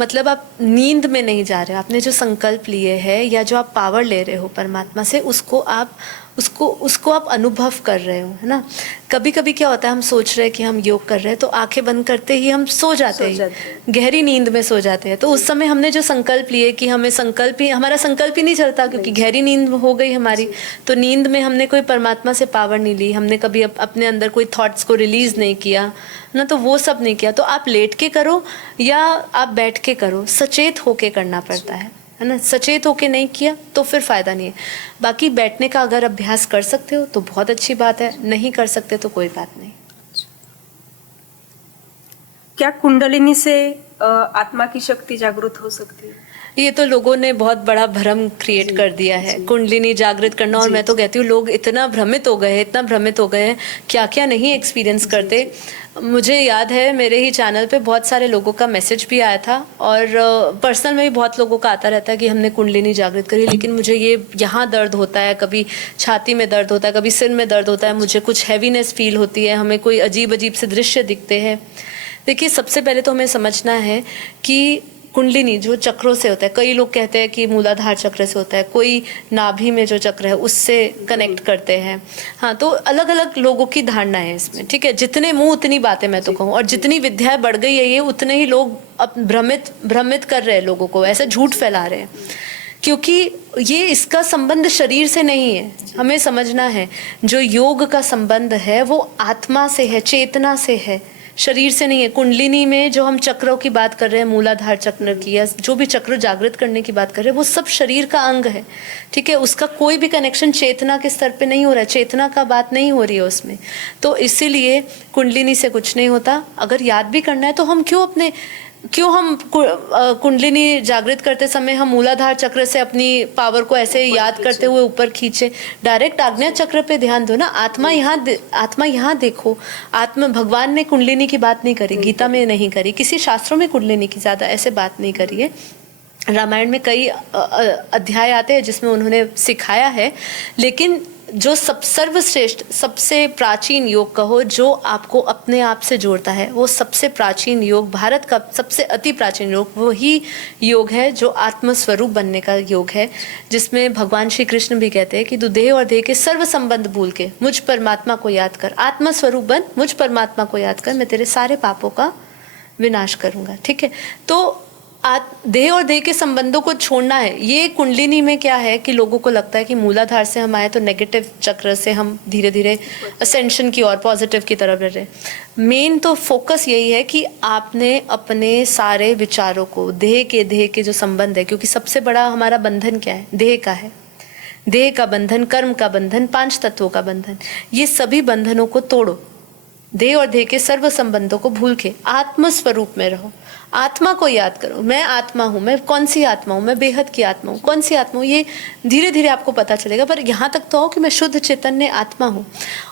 मतलब आप नींद में नहीं जा रहे हो, आपने जो संकल्प लिए हैं या जो आप पावर ले रहे हो परमात्मा से, उसको आप अनुभव कर रहे हो, है ना। कभी कभी क्या होता है, हम सोच रहे हैं कि हम योग कर रहे हैं, तो आंखें बंद करते ही हम सो जाते हैं, गहरी नींद में सो जाते हैं। तो उस समय हमने जो संकल्प लिए कि हमारा संकल्प ही नहीं चलता, क्योंकि गहरी नींद हो गई हमारी। तो नींद में हमने कोई परमात्मा से पावर नहीं ली, हमने कभी अपने अंदर कोई थॉट्स को रिलीज नहीं किया ना, तो वो सब नहीं किया। तो आप लेट के करो या आप बैठ के करो, सचेत होके करना पड़ता है ना। सचेत होके नहीं किया तो फिर फायदा नहीं है। बाकी बैठने का अगर अभ्यास कर सकते हो तो बहुत अच्छी बात है, नहीं कर सकते तो कोई बात नहीं। क्या कुंडलिनी से आत्मा की शक्ति जागृत हो सकती है? ये तो लोगों ने बहुत बड़ा भ्रम क्रिएट कर दिया है, कुंडलिनी जागृत करना। और मैं तो कहती हूँ लोग इतना भ्रमित हो गए हैं, क्या क्या नहीं एक्सपीरियंस करते। मुझे याद है मेरे ही चैनल पे बहुत सारे लोगों का मैसेज भी आया था, और पर्सनल में भी बहुत लोगों का आता रहता है कि हमने कुंडलिनी जागृत करी, लेकिन मुझे ये यहाँ दर्द होता है, कभी छाती में दर्द होता है, कभी सिर में दर्द होता है, मुझे कुछ हैवीनेस फील होती है, हमें कोई अजीब अजीब से दृश्य दिखते हैं। देखिए, सबसे पहले तो हमें समझना है कि कुंडलिनी जो चक्रों से होता है, कई लोग कहते हैं कि मूलाधार चक्र से होता है, कोई नाभि में जो चक्र है उससे कनेक्ट करते हैं। हाँ, तो अलग अलग लोगों की धारणा है इसमें, ठीक है। जितने मुंह उतनी बातें मैं तो कहूँ, और जितनी विद्या बढ़ गई है ये, उतने ही लोग अब भ्रमित कर रहे हैं लोगों को, ऐसे झूठ फैला रहे हैं, क्योंकि ये इसका संबंध शरीर से नहीं है। हमें समझना है जो योग का संबंध है वो आत्मा से है, चेतना से है, शरीर से नहीं है। कुंडलिनी में जो हम चक्रों की बात कर रहे हैं, मूलाधार चक्र की या जो भी चक्र जागृत करने की बात कर रहे हैं, वो सब शरीर का अंग है, ठीक है। उसका कोई भी कनेक्शन चेतना के स्तर पे नहीं हो रहा है, चेतना का बात नहीं हो रही है उसमें। तो इसीलिए कुंडलिनी से कुछ नहीं होता। अगर याद भी करना है तो हम क्यों कुंडलिनी जागृत करते समय हम मूलाधार चक्र से अपनी पावर को ऐसे याद करते हुए ऊपर खींचे। डायरेक्ट आज्ञा चक्र पे ध्यान दो ना, आत्मा यहाँ देखो। भगवान ने कुंडलिनी की बात नहीं करी, गीता में नहीं करी, किसी शास्त्रों में कुंडलिनी की ज्यादा ऐसे बात नहीं करी है। रामायण में कई अध्याय आते हैं जिसमें उन्होंने सिखाया है, लेकिन जो सर्वश्रेष्ठ सबसे प्राचीन योग कहो, जो आपको अपने आप से जोड़ता है, वो सबसे प्राचीन योग, भारत का सबसे अति प्राचीन योग वही योग है जो आत्मस्वरूप बनने का योग है, जिसमें भगवान श्री कृष्ण भी कहते हैं कि तू देह और देह के सर्व संबंध भूल के मुझ परमात्मा को याद कर, आत्मस्वरूप बन, मुझ परमात्मा को याद कर, मैं तेरे सारे पापों का विनाश करूंगा, ठीक है। तो देह और देह के संबंधों को छोड़ना है। ये कुंडलिनी में क्या है कि लोगों को लगता है कि मूलाधार से हम आए तो नेगेटिव चक्र से हम धीरे धीरे असेंशन की और पॉजिटिव की तरफ बढ़ रहे। मेन तो फोकस यही है कि आपने अपने सारे विचारों को देह के जो संबंध है, क्योंकि सबसे बड़ा हमारा बंधन क्या है, देह का है। देह का बंधन, कर्म का बंधन, 5 तत्वों का बंधन, ये सभी बंधनों को तोड़ो। देह और देह के सर्व संबंधों को भूल के आत्म स्वरूप में रहो, आत्मा को याद करो। मैं आत्मा हूँ, मैं कौन सी आत्मा हूँ, मैं बेहद की आत्मा हूँ, कौन सी आत्मा हूँ, ये धीरे धीरे आपको पता चलेगा। पर यहाँ तक तो आओ कि मैं शुद्ध चैतन्य आत्मा हूँ,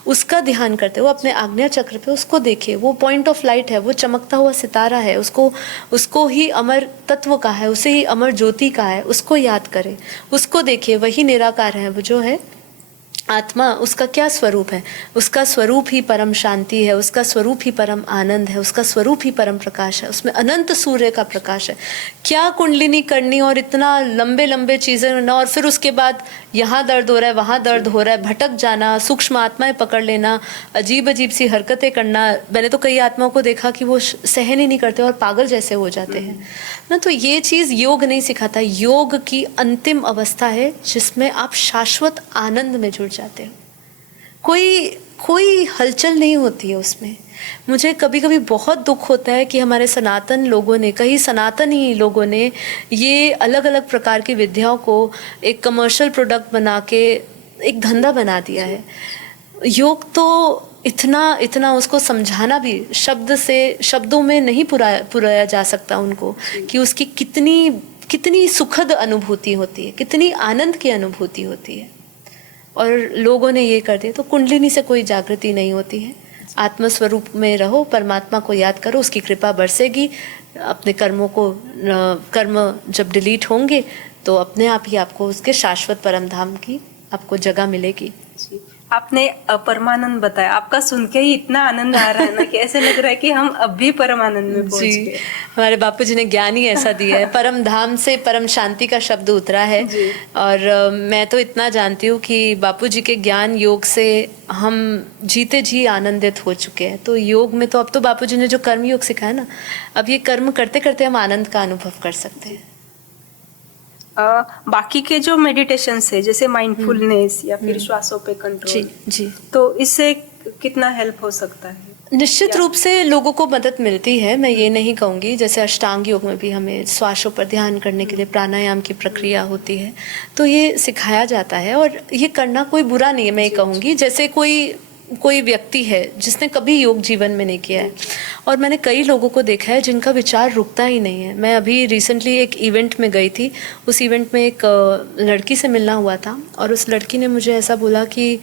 उसका ध्यान करते हो अपने आज्ञा चक्र पे, उसको देखिए, वो पॉइंट ऑफ लाइट है, वो चमकता हुआ सितारा है, उसको ही अमर तत्व का है, उसे ही अमर ज्योति का है, उसको याद करें, उसको देखिए, वही निराकार है, वो जो है आत्मा, उसका क्या स्वरूप है, उसका स्वरूप ही परम शांति है, उसका स्वरूप ही परम आनंद है, उसका स्वरूप ही परम प्रकाश है, उसमें अनंत सूर्य का प्रकाश है। क्या कुंडलिनी करनी और इतना लंबे लंबे चीजें ना, और फिर उसके बाद यहाँ दर्द हो रहा है, वहाँ दर्द हो रहा है, भटक जाना, सूक्ष्म आत्माएं पकड़ लेना, अजीब अजीब सी हरकतें करना। मैंने तो कई आत्माओं को देखा कि वो सहन ही नहीं करते और पागल जैसे हो जाते हैं ना। तो ये चीज योग नहीं सिखाता। योग की अंतिम अवस्था है जिसमें आप शाश्वत आनंद में जुड़ जाते हो, कोई हलचल नहीं होती है उसमें। मुझे कभी कभी बहुत दुख होता है कि हमारे सनातन लोगों ने, कई सनातनी लोगों ने ये अलग अलग प्रकार की विद्याओं को एक कमर्शियल प्रोडक्ट बना के एक धंधा बना दिया है। योग तो इतना उसको समझाना भी शब्दों में नहीं पुराया जा सकता उनको, कि उसकी कितनी सुखद अनुभूति होती है, कितनी आनंद की अनुभूति होती है। और लोगों ने ये कर दिया। तो कुंडलिनी से कोई जागृति नहीं होती है। आत्मस्वरूप में रहो, परमात्मा को याद करो, उसकी कृपा बरसेगी। अपने कर्म जब डिलीट होंगे तो अपने आप ही आपको उसके शाश्वत परम धाम की आपको जगह मिलेगी। जी, आपने परमानंद बताया, आपका सुन के ही इतना आनंद आ रहा है ना कि ऐसे लग रहा है कि हम अब भी परमानंद में पहुंच गए। हमारे बापू जी ने ज्ञान ही ऐसा दिया है। परम धाम से परम शांति का शब्द उतरा है। और मैं तो इतना जानती हूँ कि बापू जी के ज्ञान योग से हम जीते जी आनंदित हो चुके हैं। तो योग में तो अब तो बापू जी ने जो कर्म योग सिखाया ना, अब ये कर्म करते करते हम आनंद का अनुभव कर सकते हैं। बाकी के जो मेडिटेशन है जैसे माइंडफुलनेस या फिर श्वासों पे कंट्रोल, जी, तो इससे कितना हेल्प हो सकता है? निश्चित रूप से लोगों को मदद मिलती है, मैं ये नहीं कहूँगी। जैसे अष्टांग योग में भी हमें श्वासों पर ध्यान करने के लिए प्राणायाम की प्रक्रिया होती है, तो ये सिखाया जाता है और ये करना कोई बुरा नहीं है, मैं ये कहूँगी। जैसे कोई व्यक्ति है जिसने कभी योग जीवन में नहीं किया है, और मैंने कई लोगों को देखा है जिनका विचार रुकता ही नहीं है। मैं अभी रिसेंटली एक इवेंट में गई थी, उस इवेंट में एक लड़की से मिलना हुआ था और उस लड़की ने मुझे ऐसा बोला कि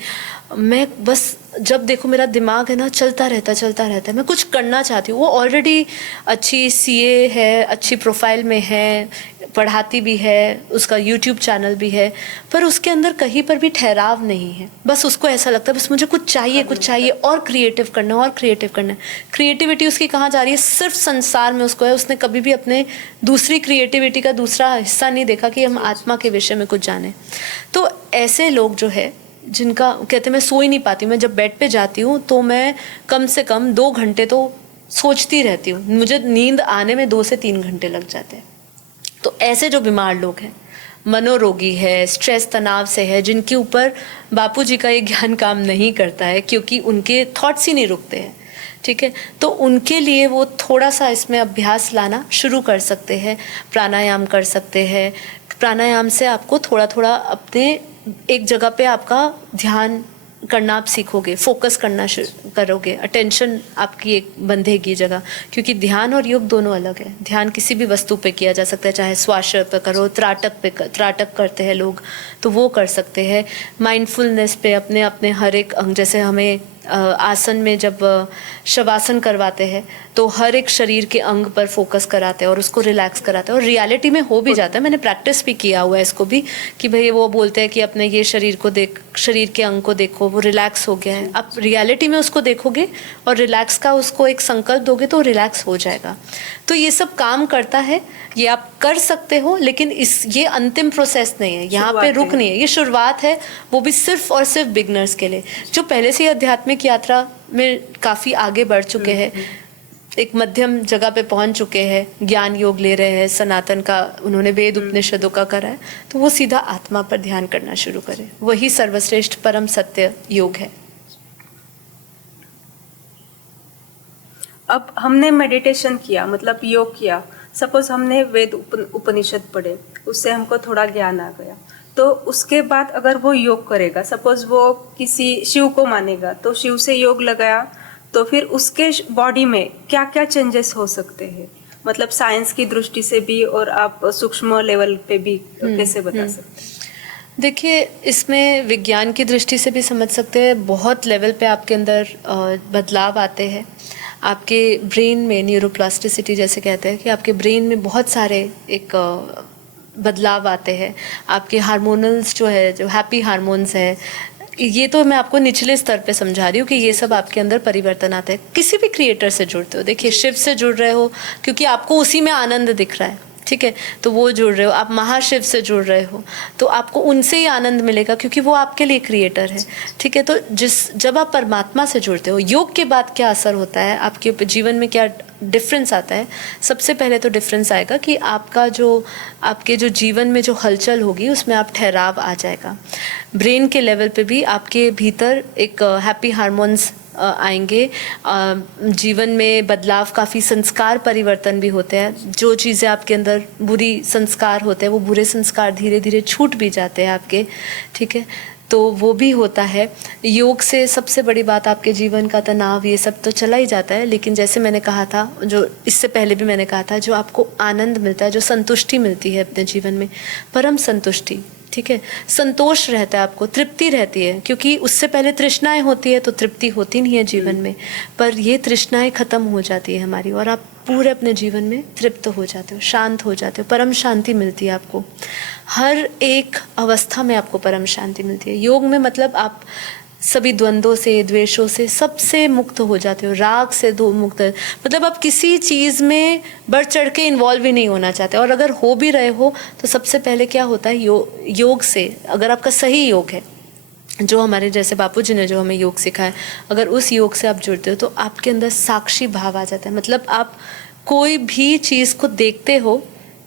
मैं बस जब देखो मेरा दिमाग है ना चलता रहता है, मैं कुछ करना चाहती हूँ। वो ऑलरेडी अच्छी सीए है, अच्छी प्रोफाइल में है, पढ़ाती भी है, उसका यूट्यूब चैनल भी है, पर उसके अंदर कहीं पर भी ठहराव नहीं है। बस उसको ऐसा लगता है बस मुझे कुछ चाहिए और क्रिएटिव करना है। क्रिएटिविटी उसकी कहाँ जा रही है? सिर्फ संसार में उसको है। उसने कभी भी अपने दूसरी क्रिएटिविटी का दूसरा हिस्सा नहीं देखा कि हम आत्मा के विषय में कुछ जाने। तो ऐसे लोग जो है जिनका कहते मैं सो ही नहीं पाती, मैं जब बेड पे जाती हूँ तो मैं कम से कम 2 घंटे तो सोचती रहती हूँ, मुझे नींद आने में 2 से 3 घंटे लग जाते हैं। तो ऐसे जो बीमार लोग हैं, मनोरोगी है, स्ट्रेस तनाव से है, जिनके ऊपर बापू जी का ये ज्ञान काम नहीं करता है क्योंकि उनके थॉट्स ही नहीं रुकते हैं, ठीक है, तो उनके लिए वो थोड़ा सा इसमें अभ्यास लाना शुरू कर सकते हैं। प्राणायाम कर सकते हैं। प्राणायाम से आपको थोड़ा थोड़ा अपने एक जगह पे आपका ध्यान करना आप सीखोगे, फोकस करना करोगे, अटेंशन आपकी एक बंधेगी जगह, क्योंकि ध्यान और योग दोनों अलग है। ध्यान किसी भी वस्तु पे किया जा सकता है, चाहे श्वास पे करो, त्राटक करते हैं लोग तो वो कर सकते हैं। माइंडफुलनेस पे अपने अपने हर एक अंग, जैसे हमें आसन में जब शवासन करवाते हैं तो हर एक शरीर के अंग पर फोकस कराते हैं और उसको रिलैक्स कराते हैं, और रियलिटी में हो भी जाता है। मैंने प्रैक्टिस भी किया हुआ है इसको भी, कि भाई वो बोलते हैं कि अपने ये शरीर के अंग को देखो, वो रिलैक्स हो गया है। आप रियलिटी में उसको देखोगे और रिलैक्स का उसको एक संकल्प दोगे तो रिलैक्स हो जाएगा। तो ये सब काम करता है, ये आप कर सकते हो, लेकिन ये अंतिम प्रोसेस नहीं है, यहाँ पे रुक नहीं है, ये शुरुआत है, वो भी सिर्फ और सिर्फ बिगनर्स के लिए, जो पहले से ही आध्यात्मिक यात्रा में काफ़ी आगे बढ़ चुके हैं, एक मध्यम जगह पे पहुंच चुके हैं, ज्ञान योग ले रहे हैं, सनातन का उन्होंने वेद उपनिषदों का करा है, तो वो सीधा आत्मा पर ध्यान करना शुरू करें। वही सर्वश्रेष्ठ परम सत्य योग है। अब हमने मेडिटेशन किया, मतलब योग किया, सपोज हमने वेद उपनिषद पढ़े, उससे हमको थोड़ा ज्ञान आ गया, तो उसके बाद अगर वो योग करेगा, सपोज वो किसी शिव को मानेगा तो शिव से योग लगाया, तो फिर उसके बॉडी में क्या क्या चेंजेस हो सकते हैं, मतलब साइंस की दृष्टि से भी और आप सूक्ष्म लेवल पे भी कैसे बता सकते हैं? देखिए, इसमें विज्ञान की दृष्टि से भी समझ सकते हैं, बहुत लेवल पे आपके अंदर बदलाव आते हैं। आपके ब्रेन में न्यूरोप्लास्टिसिटी जैसे कहते हैं कि आपके ब्रेन में बहुत सारे एक बदलाव आते हैं। आपके हार्मोनल्स जो है, जो हैप्पी हार्मोन्स है, ये तो मैं आपको निचले स्तर पे समझा रही हूँ कि ये सब आपके अंदर परिवर्तन आते हैं। किसी भी क्रिएटर से जुड़ते हो, देखिए शिव से जुड़ रहे हो क्योंकि आपको उसी में आनंद दिख रहा है, ठीक है, तो वो जुड़ रहे हो। आप महाशिव से जुड़ रहे हो तो आपको उनसे ही आनंद मिलेगा क्योंकि वो आपके लिए क्रिएटर है, ठीक है। तो जब आप परमात्मा से जुड़ते हो, योग के बाद क्या असर होता है आपके जीवन में, क्या डिफरेंस आता है? सबसे पहले तो डिफरेंस आएगा कि आपके जो जीवन में जो हलचल होगी उसमें आप ठहराव आ जाएगा। ब्रेन के लेवल पे भी आपके भीतर एक हैप्पी हार्मोन्स आएंगे, जीवन में बदलाव, काफ़ी संस्कार परिवर्तन भी होते हैं। जो चीज़ें आपके अंदर बुरी संस्कार होते हैं वो बुरे संस्कार धीरे धीरे छूट भी जाते हैं आपके, ठीक है, तो वो भी होता है। योग से सबसे बड़ी बात, आपके जीवन का तनाव ये सब तो चला ही जाता है, लेकिन जैसे मैंने कहा था, जो इससे पहले भी मैंने कहा था, जो आपको आनंद मिलता है, जो संतुष्टि मिलती है अपने जीवन में, परम संतुष्टि, ठीक है, संतोष रहता है, आपको तृप्ति रहती है, क्योंकि उससे पहले तृष्णाएं होती है तो तृप्ति होती नहीं है जीवन में, पर ये तृष्णाएं खत्म हो जाती है हमारी और आप पूरे अपने जीवन में तृप्त हो जाते हो, शांत हो जाते हो, परम शांति मिलती है आपको। हर एक अवस्था में आपको परम शांति मिलती है। योग में मतलब आप सभी द्वंद्वों से, द्वेषों से, सबसे मुक्त हो जाते हो, राग से दो मुक्त, मतलब आप किसी चीज़ में बढ़ चढ़ के इन्वॉल्व ही नहीं होना चाहते। और अगर हो भी रहे हो तो सबसे पहले क्या होता है, योग से, अगर आपका सही योग है, जो हमारे जैसे बापूजी ने जो हमें योग सिखाया, अगर उस योग से आप जुड़ते हो तो आपके अंदर साक्षी भाव आ जाता है। मतलब आप कोई भी चीज़ को देखते हो,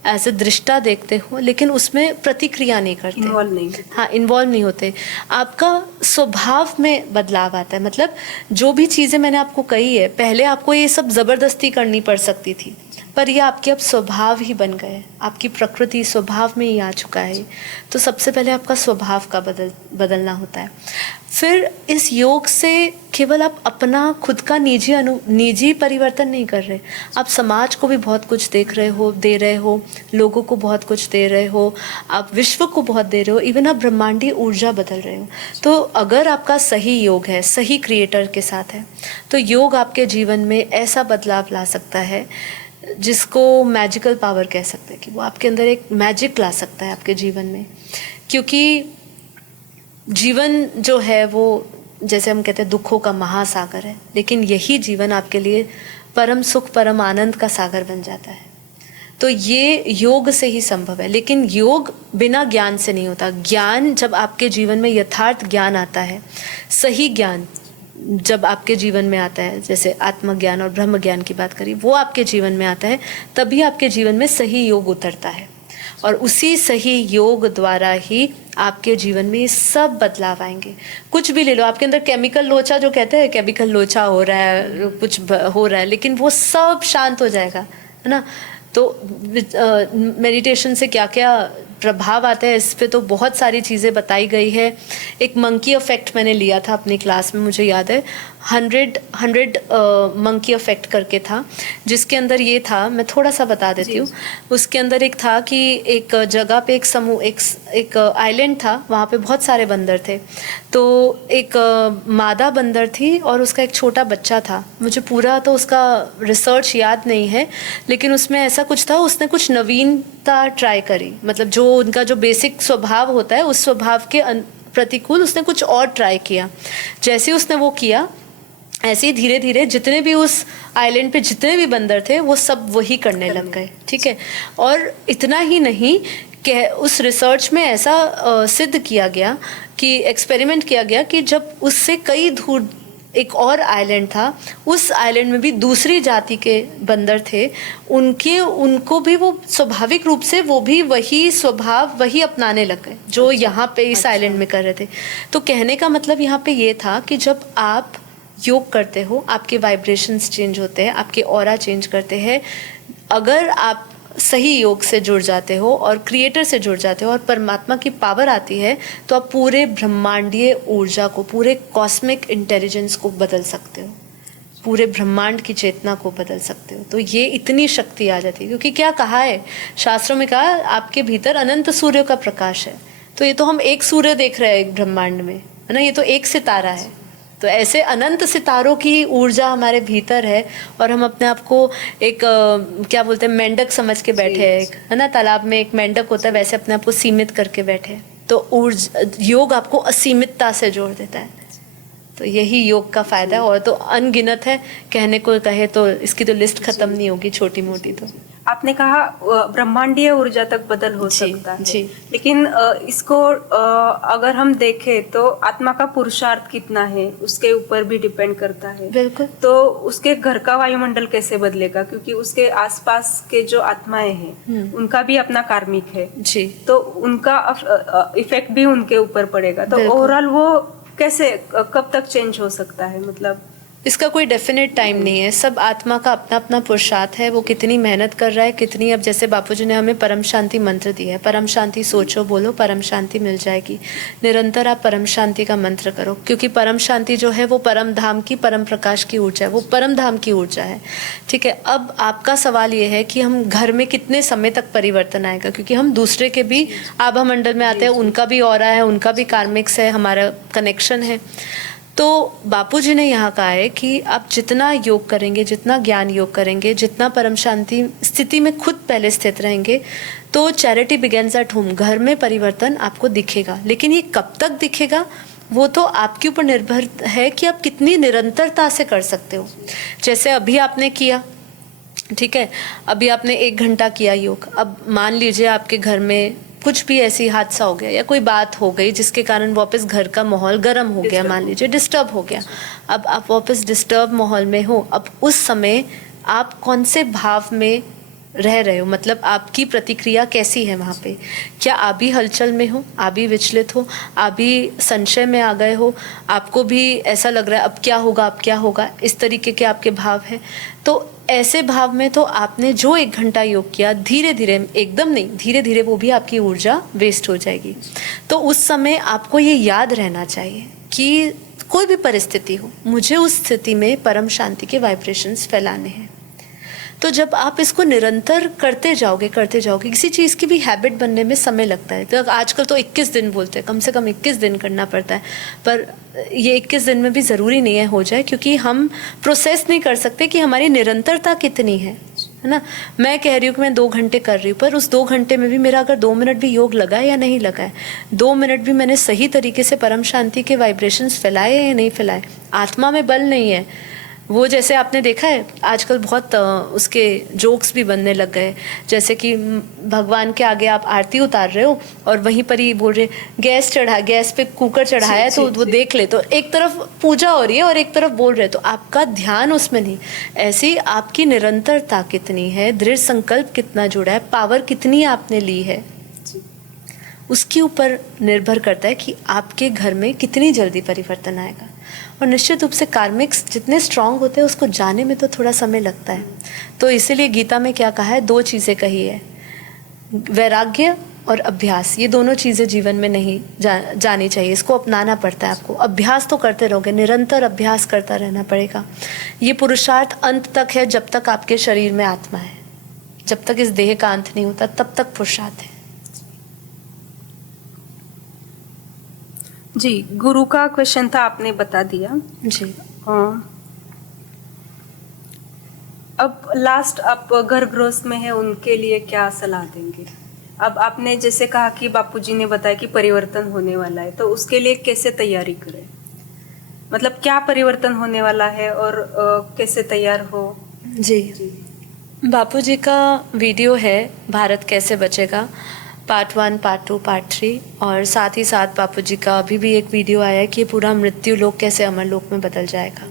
एज ए दृष्टा देखते हो, लेकिन उसमें प्रतिक्रिया नहीं करते, इन्वॉल्व नहीं। हाँ, इन्वॉल्व नहीं होते। आपका स्वभाव में बदलाव आता है। मतलब जो भी चीज़ें मैंने आपको कही है, पहले आपको ये सब ज़बरदस्ती करनी पड़ सकती थी, पर ये आपके अब स्वभाव ही बन गए, आपकी प्रकृति स्वभाव में ही आ चुका है। तो सबसे पहले आपका स्वभाव का बदलना होता है। फिर इस योग से केवल आप अपना खुद का निजी परिवर्तन नहीं कर रहे, आप समाज को भी बहुत कुछ दे रहे हो, लोगों को बहुत कुछ दे रहे हो, आप विश्व को बहुत दे रहे हो, इवन आप ब्रह्मांडीय ऊर्जा बदल रहे हो। तो अगर आपका सही योग है, सही क्रिएटर के साथ है, तो योग आपके जीवन में ऐसा बदलाव ला सकता है जिसको मैजिकल पावर कह सकते हैं, कि वो आपके अंदर एक मैजिक ला सकता है आपके जीवन में। क्योंकि जीवन जो है वो, जैसे हम कहते हैं, दुखों का महासागर है, लेकिन यही जीवन आपके लिए परम सुख, परम आनंद का सागर बन जाता है। तो ये योग से ही संभव है। लेकिन योग बिना ज्ञान से नहीं होता। ज्ञान जब आपके जीवन में यथार्थ ज्ञान आता है, सही ज्ञान जब आपके जीवन में आता है, जैसे आत्मज्ञान और ब्रह्म ज्ञान की बात करी, वो आपके जीवन में आता है, तभी आपके जीवन में सही योग उतरता है। और उसी सही योग द्वारा ही आपके जीवन में सब बदलाव आएंगे। कुछ भी ले लो, आपके अंदर केमिकल लोचा, जो कहते हैं केमिकल लोचा हो रहा है, कुछ हो रहा है, लेकिन वो सब शांत हो जाएगा, है ना। तो मेडिटेशन से क्या क्या प्रभाव आता है, इस पे तो बहुत सारी चीज़ें बताई गई है। एक मंकी इफेक्ट मैंने लिया था अपनी क्लास में, मुझे याद है 100 मंकी इफेक्ट करके था, जिसके अंदर ये था, मैं थोड़ा सा बता देती हूँ। उसके अंदर एक था कि एक जगह पे एक आइलैंड था, वहाँ पे बहुत सारे बंदर थे। तो एक मादा बंदर थी और उसका एक छोटा बच्चा था। मुझे पूरा तो उसका रिसर्च याद नहीं है, लेकिन उसमें ऐसा कुछ था, उसने कुछ नवीनता ट्राई करी। मतलब जो उनका जो बेसिक स्वभाव होता है, उस स्वभाव के प्रतिकूल उसने कुछ और ट्राई किया। जैसे उसने वो किया, ऐसे ही धीरे धीरे जितने भी उस आइलैंड पे जितने भी बंदर थे, वो सब वही करने लग गए। ठीक है। और इतना ही नहीं कि उस रिसर्च में ऐसा सिद्ध किया गया, कि एक्सपेरिमेंट किया गया, कि जब उससे कई दूर एक और आइलैंड था, उस आइलैंड में भी दूसरी जाति के बंदर थे, उनको भी वो स्वाभाविक रूप से वो भी वही स्वभाव वही अपनाने लग गए जो यहाँ पे इस आइलैंड में कर रहे थे। तो कहने का मतलब यहाँ पे ये था कि जब आप योग करते हो, आपके वाइब्रेशंस चेंज होते हैं, आपके ऑरा चेंज करते हैं। अगर आप सही योग से जुड़ जाते हो और क्रिएटर से जुड़ जाते हो और परमात्मा की पावर आती है, तो आप पूरे ब्रह्मांडीय ऊर्जा को, पूरे कॉस्मिक इंटेलिजेंस को बदल सकते हो, पूरे ब्रह्मांड की चेतना को बदल सकते हो। तो ये इतनी शक्ति आ जाती है, क्योंकि क्या कहा है शास्त्रों में, कहा आपके भीतर अनंत सूर्य का प्रकाश है। तो ये तो हम एक सूर्य देख रहे हैं एक ब्रह्मांड में, है ना, ये तो एक सितारा है। तो ऐसे अनंत सितारों की ऊर्जा हमारे भीतर है, और हम अपने आप को एक क्या बोलते हैं, मेंढक समझ के बैठे हैं, है ना, तालाब में एक मेंढक होता है, वैसे अपने आप को सीमित करके बैठे। तो योग आपको असीमितता से जोड़ देता है। तो यही योग का फायदा है, और तो अनगिनत है, कहने को कहे तो इसकी तो लिस्ट खत्म नहीं होगी, छोटी मोटी। तो आपने कहा ब्रह्मांडीय ऊर्जा तक बदल हो सकता है, जी। लेकिन इसको अगर हम देखें तो आत्मा का पुरुषार्थ कितना है उसके ऊपर भी डिपेंड करता है। बिल्कुल। तो उसके घर का वायुमंडल कैसे बदलेगा, क्योंकि उसके आसपास के जो आत्माएं हैं उनका भी अपना कार्मिक है जी, तो उनका इफेक्ट भी उनके ऊपर पड़ेगा। तो ओवरऑल वो कैसे, कब तक चेंज हो सकता है, मतलब इसका कोई डेफिनेट टाइम नहीं है। सब आत्मा का अपना अपना पुरुषार्थ है, वो कितनी मेहनत कर रहा है, कितनी, अब जैसे बापूजी ने हमें परम शांति मंत्र दिया है, परम शांति सोचो, बोलो, परम शांति मिल जाएगी। निरंतर आप परम शांति का मंत्र करो, क्योंकि परम शांति जो है वो परम धाम की, परम प्रकाश की ऊर्जा है, वो परम धाम की ऊर्जा है। ठीक है। अब आपका सवाल ये है कि हम घर में कितने समय तक परिवर्तन आएगा, क्योंकि हम दूसरे के भी आभा मंडल में आते हैं, उनका भी ऑरा है, उनका भी कार्मिक्स है, हमारा कनेक्शन है। तो बापूजी ने यहाँ कहा है कि आप जितना योग करेंगे, जितना ज्ञान योग करेंगे, जितना परम शांति स्थिति में खुद पहले स्थित रहेंगे, तो चैरिटी बिगेन्स एट होम, घर में परिवर्तन आपको दिखेगा। लेकिन ये कब तक दिखेगा वो तो आपके ऊपर निर्भर है कि आप कितनी निरंतरता से कर सकते हो। जैसे अभी आपने किया, ठीक है, अभी आपने 1 घंटा किया योग। अब मान लीजिए आपके घर में कुछ भी ऐसी हादसा हो गया या कोई बात हो गई जिसके कारण वापस घर का माहौल गर्म हो गया, मान लीजिए डिस्टर्ब हो गया। अब आप वापस डिस्टर्ब माहौल में हो। अब उस समय आप कौन से भाव में रह रहे हो, मतलब आपकी प्रतिक्रिया कैसी है वहाँ पे? क्या आप भी हलचल में हो, आप भी विचलित हो, आप भी संशय में आ गए हो, आपको भी ऐसा लग रहा है अब क्या होगा, अब क्या होगा, इस तरीके के आपके भाव हैं? तो ऐसे भाव में तो आपने जो 1 घंटा योग किया, धीरे धीरे, एकदम नहीं, धीरे धीरे वो भी आपकी ऊर्जा वेस्ट हो जाएगी। तो उस समय आपको ये याद रहना चाहिए कि कोई भी परिस्थिति हो, मुझे उस स्थिति में परम शांति के वाइब्रेशंस फैलाने हैं। तो जब आप इसको निरंतर करते जाओगे, किसी चीज़ की भी हैबिट बनने में समय लगता है। तो आजकल तो 21 दिन बोलते हैं, कम से कम 21 दिन करना पड़ता है, पर ये 21 दिन में भी ज़रूरी नहीं है हो जाए, क्योंकि हम प्रोसेस नहीं कर सकते कि हमारी निरंतरता कितनी है ना। मैं कह रही हूँ कि मैं 2 घंटे कर रही हूँ, पर उस 2 घंटे में भी मेरा अगर 2 मिनट भी योग लगा है या नहीं लगा है, 2 मिनट भी मैंने सही तरीके से परम शांति के वाइब्रेशंस फैलाए या नहीं फैलाए, आत्मा में बल नहीं है। वो जैसे आपने देखा है आजकल बहुत उसके जोक्स भी बनने लग गए, जैसे कि भगवान के आगे आप आरती उतार रहे हो और वहीं पर ही बोल रहे गैस पे कुकर चढ़ाया है तो वो देख ले, तो एक तरफ पूजा हो रही है और एक तरफ बोल रहे, तो आपका ध्यान उसमें नहीं। ऐसे ही आपकी निरंतरता कितनी है, दृढ़ संकल्प कितना जुड़ा है, पावर कितनी आपने ली है, उसके ऊपर निर्भर करता है कि आपके घर में कितनी जल्दी परिवर्तन आएगा। और निश्चित रूप से कार्मिक्स जितने स्ट्रांग होते हैं उसको जाने में तो थोड़ा समय लगता है। तो इसीलिए गीता में क्या कहा है, 2 चीज़ें कही है, वैराग्य और अभ्यास। ये दोनों चीज़ें जीवन में नहीं जानी चाहिए, इसको अपनाना पड़ता है आपको। अभ्यास तो करते रहोगे, निरंतर अभ्यास करता रहना पड़ेगा। ये पुरुषार्थ अंत तक है, जब तक आपके शरीर में आत्मा है, जब तक इस देह का अंत नहीं होता तब तक पुरुषार्थ है। जी, गुरु का क्वेश्चन था, आपने बता दिया जी। अब लास्ट आप घर गृहस्थ में है, उनके लिए क्या सलाह देंगे? अब आपने जैसे कहा कि बापूजी ने बताया कि परिवर्तन होने वाला है, तो उसके लिए कैसे तैयारी करें, मतलब क्या परिवर्तन होने वाला है और कैसे तैयार हो? जी, बापूजी का वीडियो है भारत कैसे बचेगा, पार्ट 1, पार्ट 2, पार्ट 3, और साथ ही साथ बापूजी का अभी भी एक वीडियो आया है कि पूरा मृत्यु लोक कैसे अमर लोक में बदल जाएगा।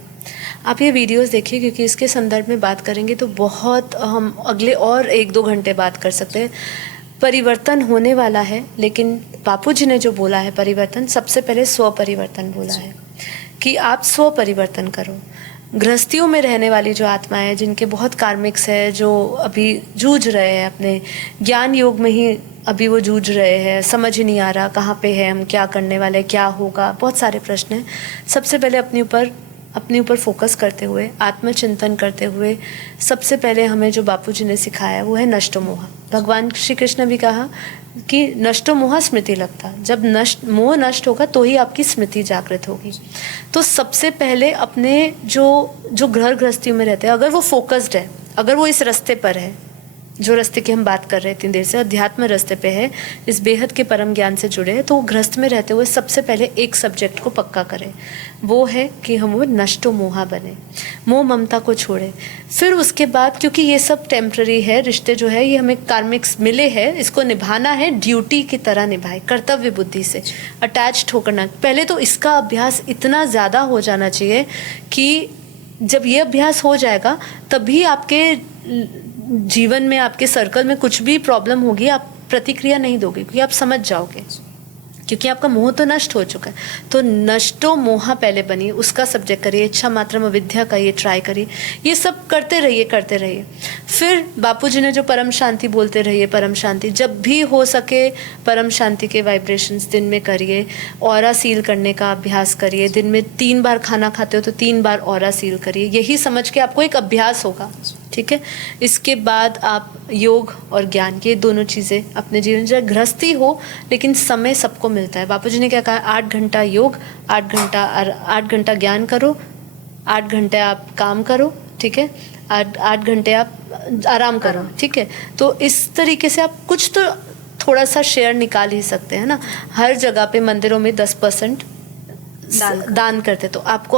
आप ये वीडियोस देखिए, क्योंकि इसके संदर्भ में बात करेंगे तो बहुत हम अगले और 1-2 घंटे बात कर सकते हैं। परिवर्तन होने वाला है, लेकिन बापूजी ने जो बोला है परिवर्तन, सबसे पहले स्व परिवर्तन बोला है कि आप स्व परिवर्तन करो। गृहस्थियों में रहने वाली जो आत्मा है, जिनके बहुत कार्मिक्स है, जो अभी जूझ रहे हैं अपने ज्ञान योग में ही, अभी वो जूझ रहे हैं, समझ ही नहीं आ रहा कहाँ पे है हम, क्या करने वाले, क्या होगा, बहुत सारे प्रश्न हैं। सबसे पहले अपने ऊपर फोकस करते हुए, आत्मचिंतन करते हुए, सबसे पहले हमें जो बापूजी ने सिखाया वो है नष्टो मोह। भगवान श्री कृष्ण भी कहा कि नष्टो मोह स्मृति लगता, जब मोह नष्ट होगा तो ही आपकी स्मृति जागृत होगी। तो सबसे पहले अपने जो घर गृहस्थी में रहते हैं, अगर वो फोकस्ड है, अगर वो इस रास्ते पर है, जो रास्ते की हम बात कर रहे हैं इतनी देर से, अध्यात्म रास्ते पे है, इस बेहद के परम ज्ञान से जुड़े हैं, तो वो गृहस्थ में रहते हुए सबसे पहले एक सब्जेक्ट को पक्का करें, वो है कि हम वो नष्टो मोहा बने, मोह ममता को छोड़े। फिर उसके बाद, क्योंकि ये सब टेम्पररी है, रिश्ते जो है ये हमें कार्मिक्स मिले हैं, इसको निभाना है, ड्यूटी की तरह निभाए, कर्तव्य बुद्धि से, अटैच्ड होकर ना। पहले तो इसका अभ्यास इतना ज़्यादा हो जाना चाहिए कि जब ये अभ्यास हो जाएगा तभी आपके जीवन में, आपके सर्कल में कुछ भी प्रॉब्लम होगी, आप प्रतिक्रिया नहीं दोगे, क्योंकि आप समझ जाओगे, क्योंकि आपका मोह तो नष्ट हो चुका है। तो नष्टो मोहा पहले बनिए, उसका सब्जेक्ट करिए, इच्छा मात्रम अविद्या का ये ट्राई करिए, ये सब करते रहिए। फिर बापूजी ने जो परम शांति बोलते रहिए, परम शांति, जब भी हो सके परम शांति के वाइब्रेशंस दिन में करिए। ऑरा सील करने का अभ्यास करिए, दिन में 3 बार खाना खाते हो तो 3 बार ऑरा सील करिए, यही समझ के आपको एक अभ्यास होगा, ठीक ठीक है। इसके बाद आप योग और ज्ञान, ये दोनों चीज़ें अपने जीवन में, गृहस्थी हो लेकिन समय सबको मिलता है। बापूजी ने क्या कहा, 8 घंटा योग, 8 घंटा ज्ञान करो, 8 घंटे आप काम करो, ठीक है, 8 घंटे आप आराम करो, ठीक है। तो इस तरीके से आप कुछ तो थोड़ा सा शेयर निकाल ही सकते हैं ना। हर जगह पे मंदिरों में 10% दान करते, तो आपको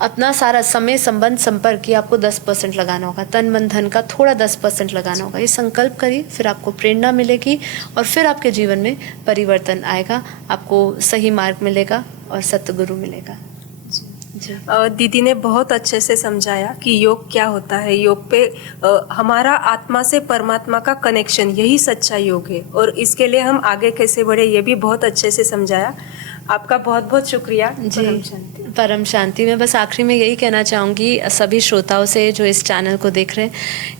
अपना सारा समय, संबंध, संपर्क की आपको 10% लगाना होगा। तन मन धन का थोड़ा 10% लगाना होगा। ये संकल्प करिए, फिर आपको प्रेरणा मिलेगी और फिर आपके जीवन में परिवर्तन आएगा, आपको सही मार्ग मिलेगा और सतगुरु मिलेगा। दीदी ने बहुत अच्छे से समझाया कि योग क्या होता है। योग पे हमारा आत्मा से परमात्मा का कनेक्शन, यही सच्चा योग है, और इसके लिए हम आगे कैसे बढ़े ये भी बहुत अच्छे से समझाया। आपका बहुत बहुत शुक्रिया। परम शांति। मैं बस आखिरी में यही कहना चाहूँगी सभी श्रोताओं से जो इस चैनल को देख रहे हैं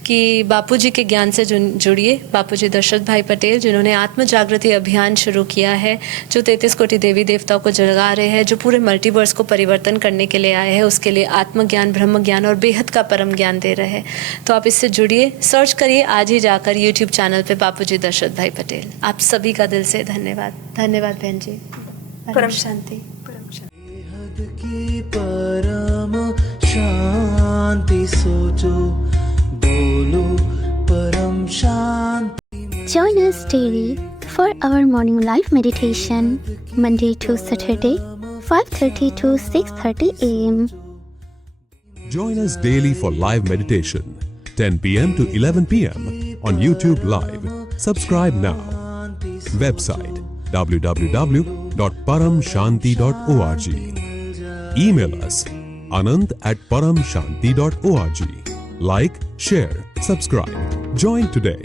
कि बापूजी के ज्ञान से जुड़िए। बापूजी दशरथ भाई पटेल, जिन्होंने आत्म जागृति अभियान शुरू किया है, जो 33 कोटि देवी देवताओं को जगा रहे हैं, जो पूरे मल्टीवर्स को परिवर्तन करने के लिए आए हैं, उसके लिए आत्मज्ञान, ब्रह्म ज्ञान और बेहद का परम ज्ञान दे रहे हैं। तो आप इससे जुड़िए, सर्च करिए आज ही जाकर यूट्यूब चैनल पर बापूजी दशरथ भाई पटेल। आप सभी का दिल से धन्यवाद। धन्यवाद बहन जी। परम शांति। की परम शांति सोचो, बोलो परम शांति। Join us daily for our morning live meditation, Monday to Saturday, 5:30 to 6:30 a.m. Join us daily for live meditation, 10 p.m. to 11 p.m. on YouTube Live. Subscribe now. Website www.paramshanti.org. Email us anand@paramshanti.org. Like, share, subscribe. Join today.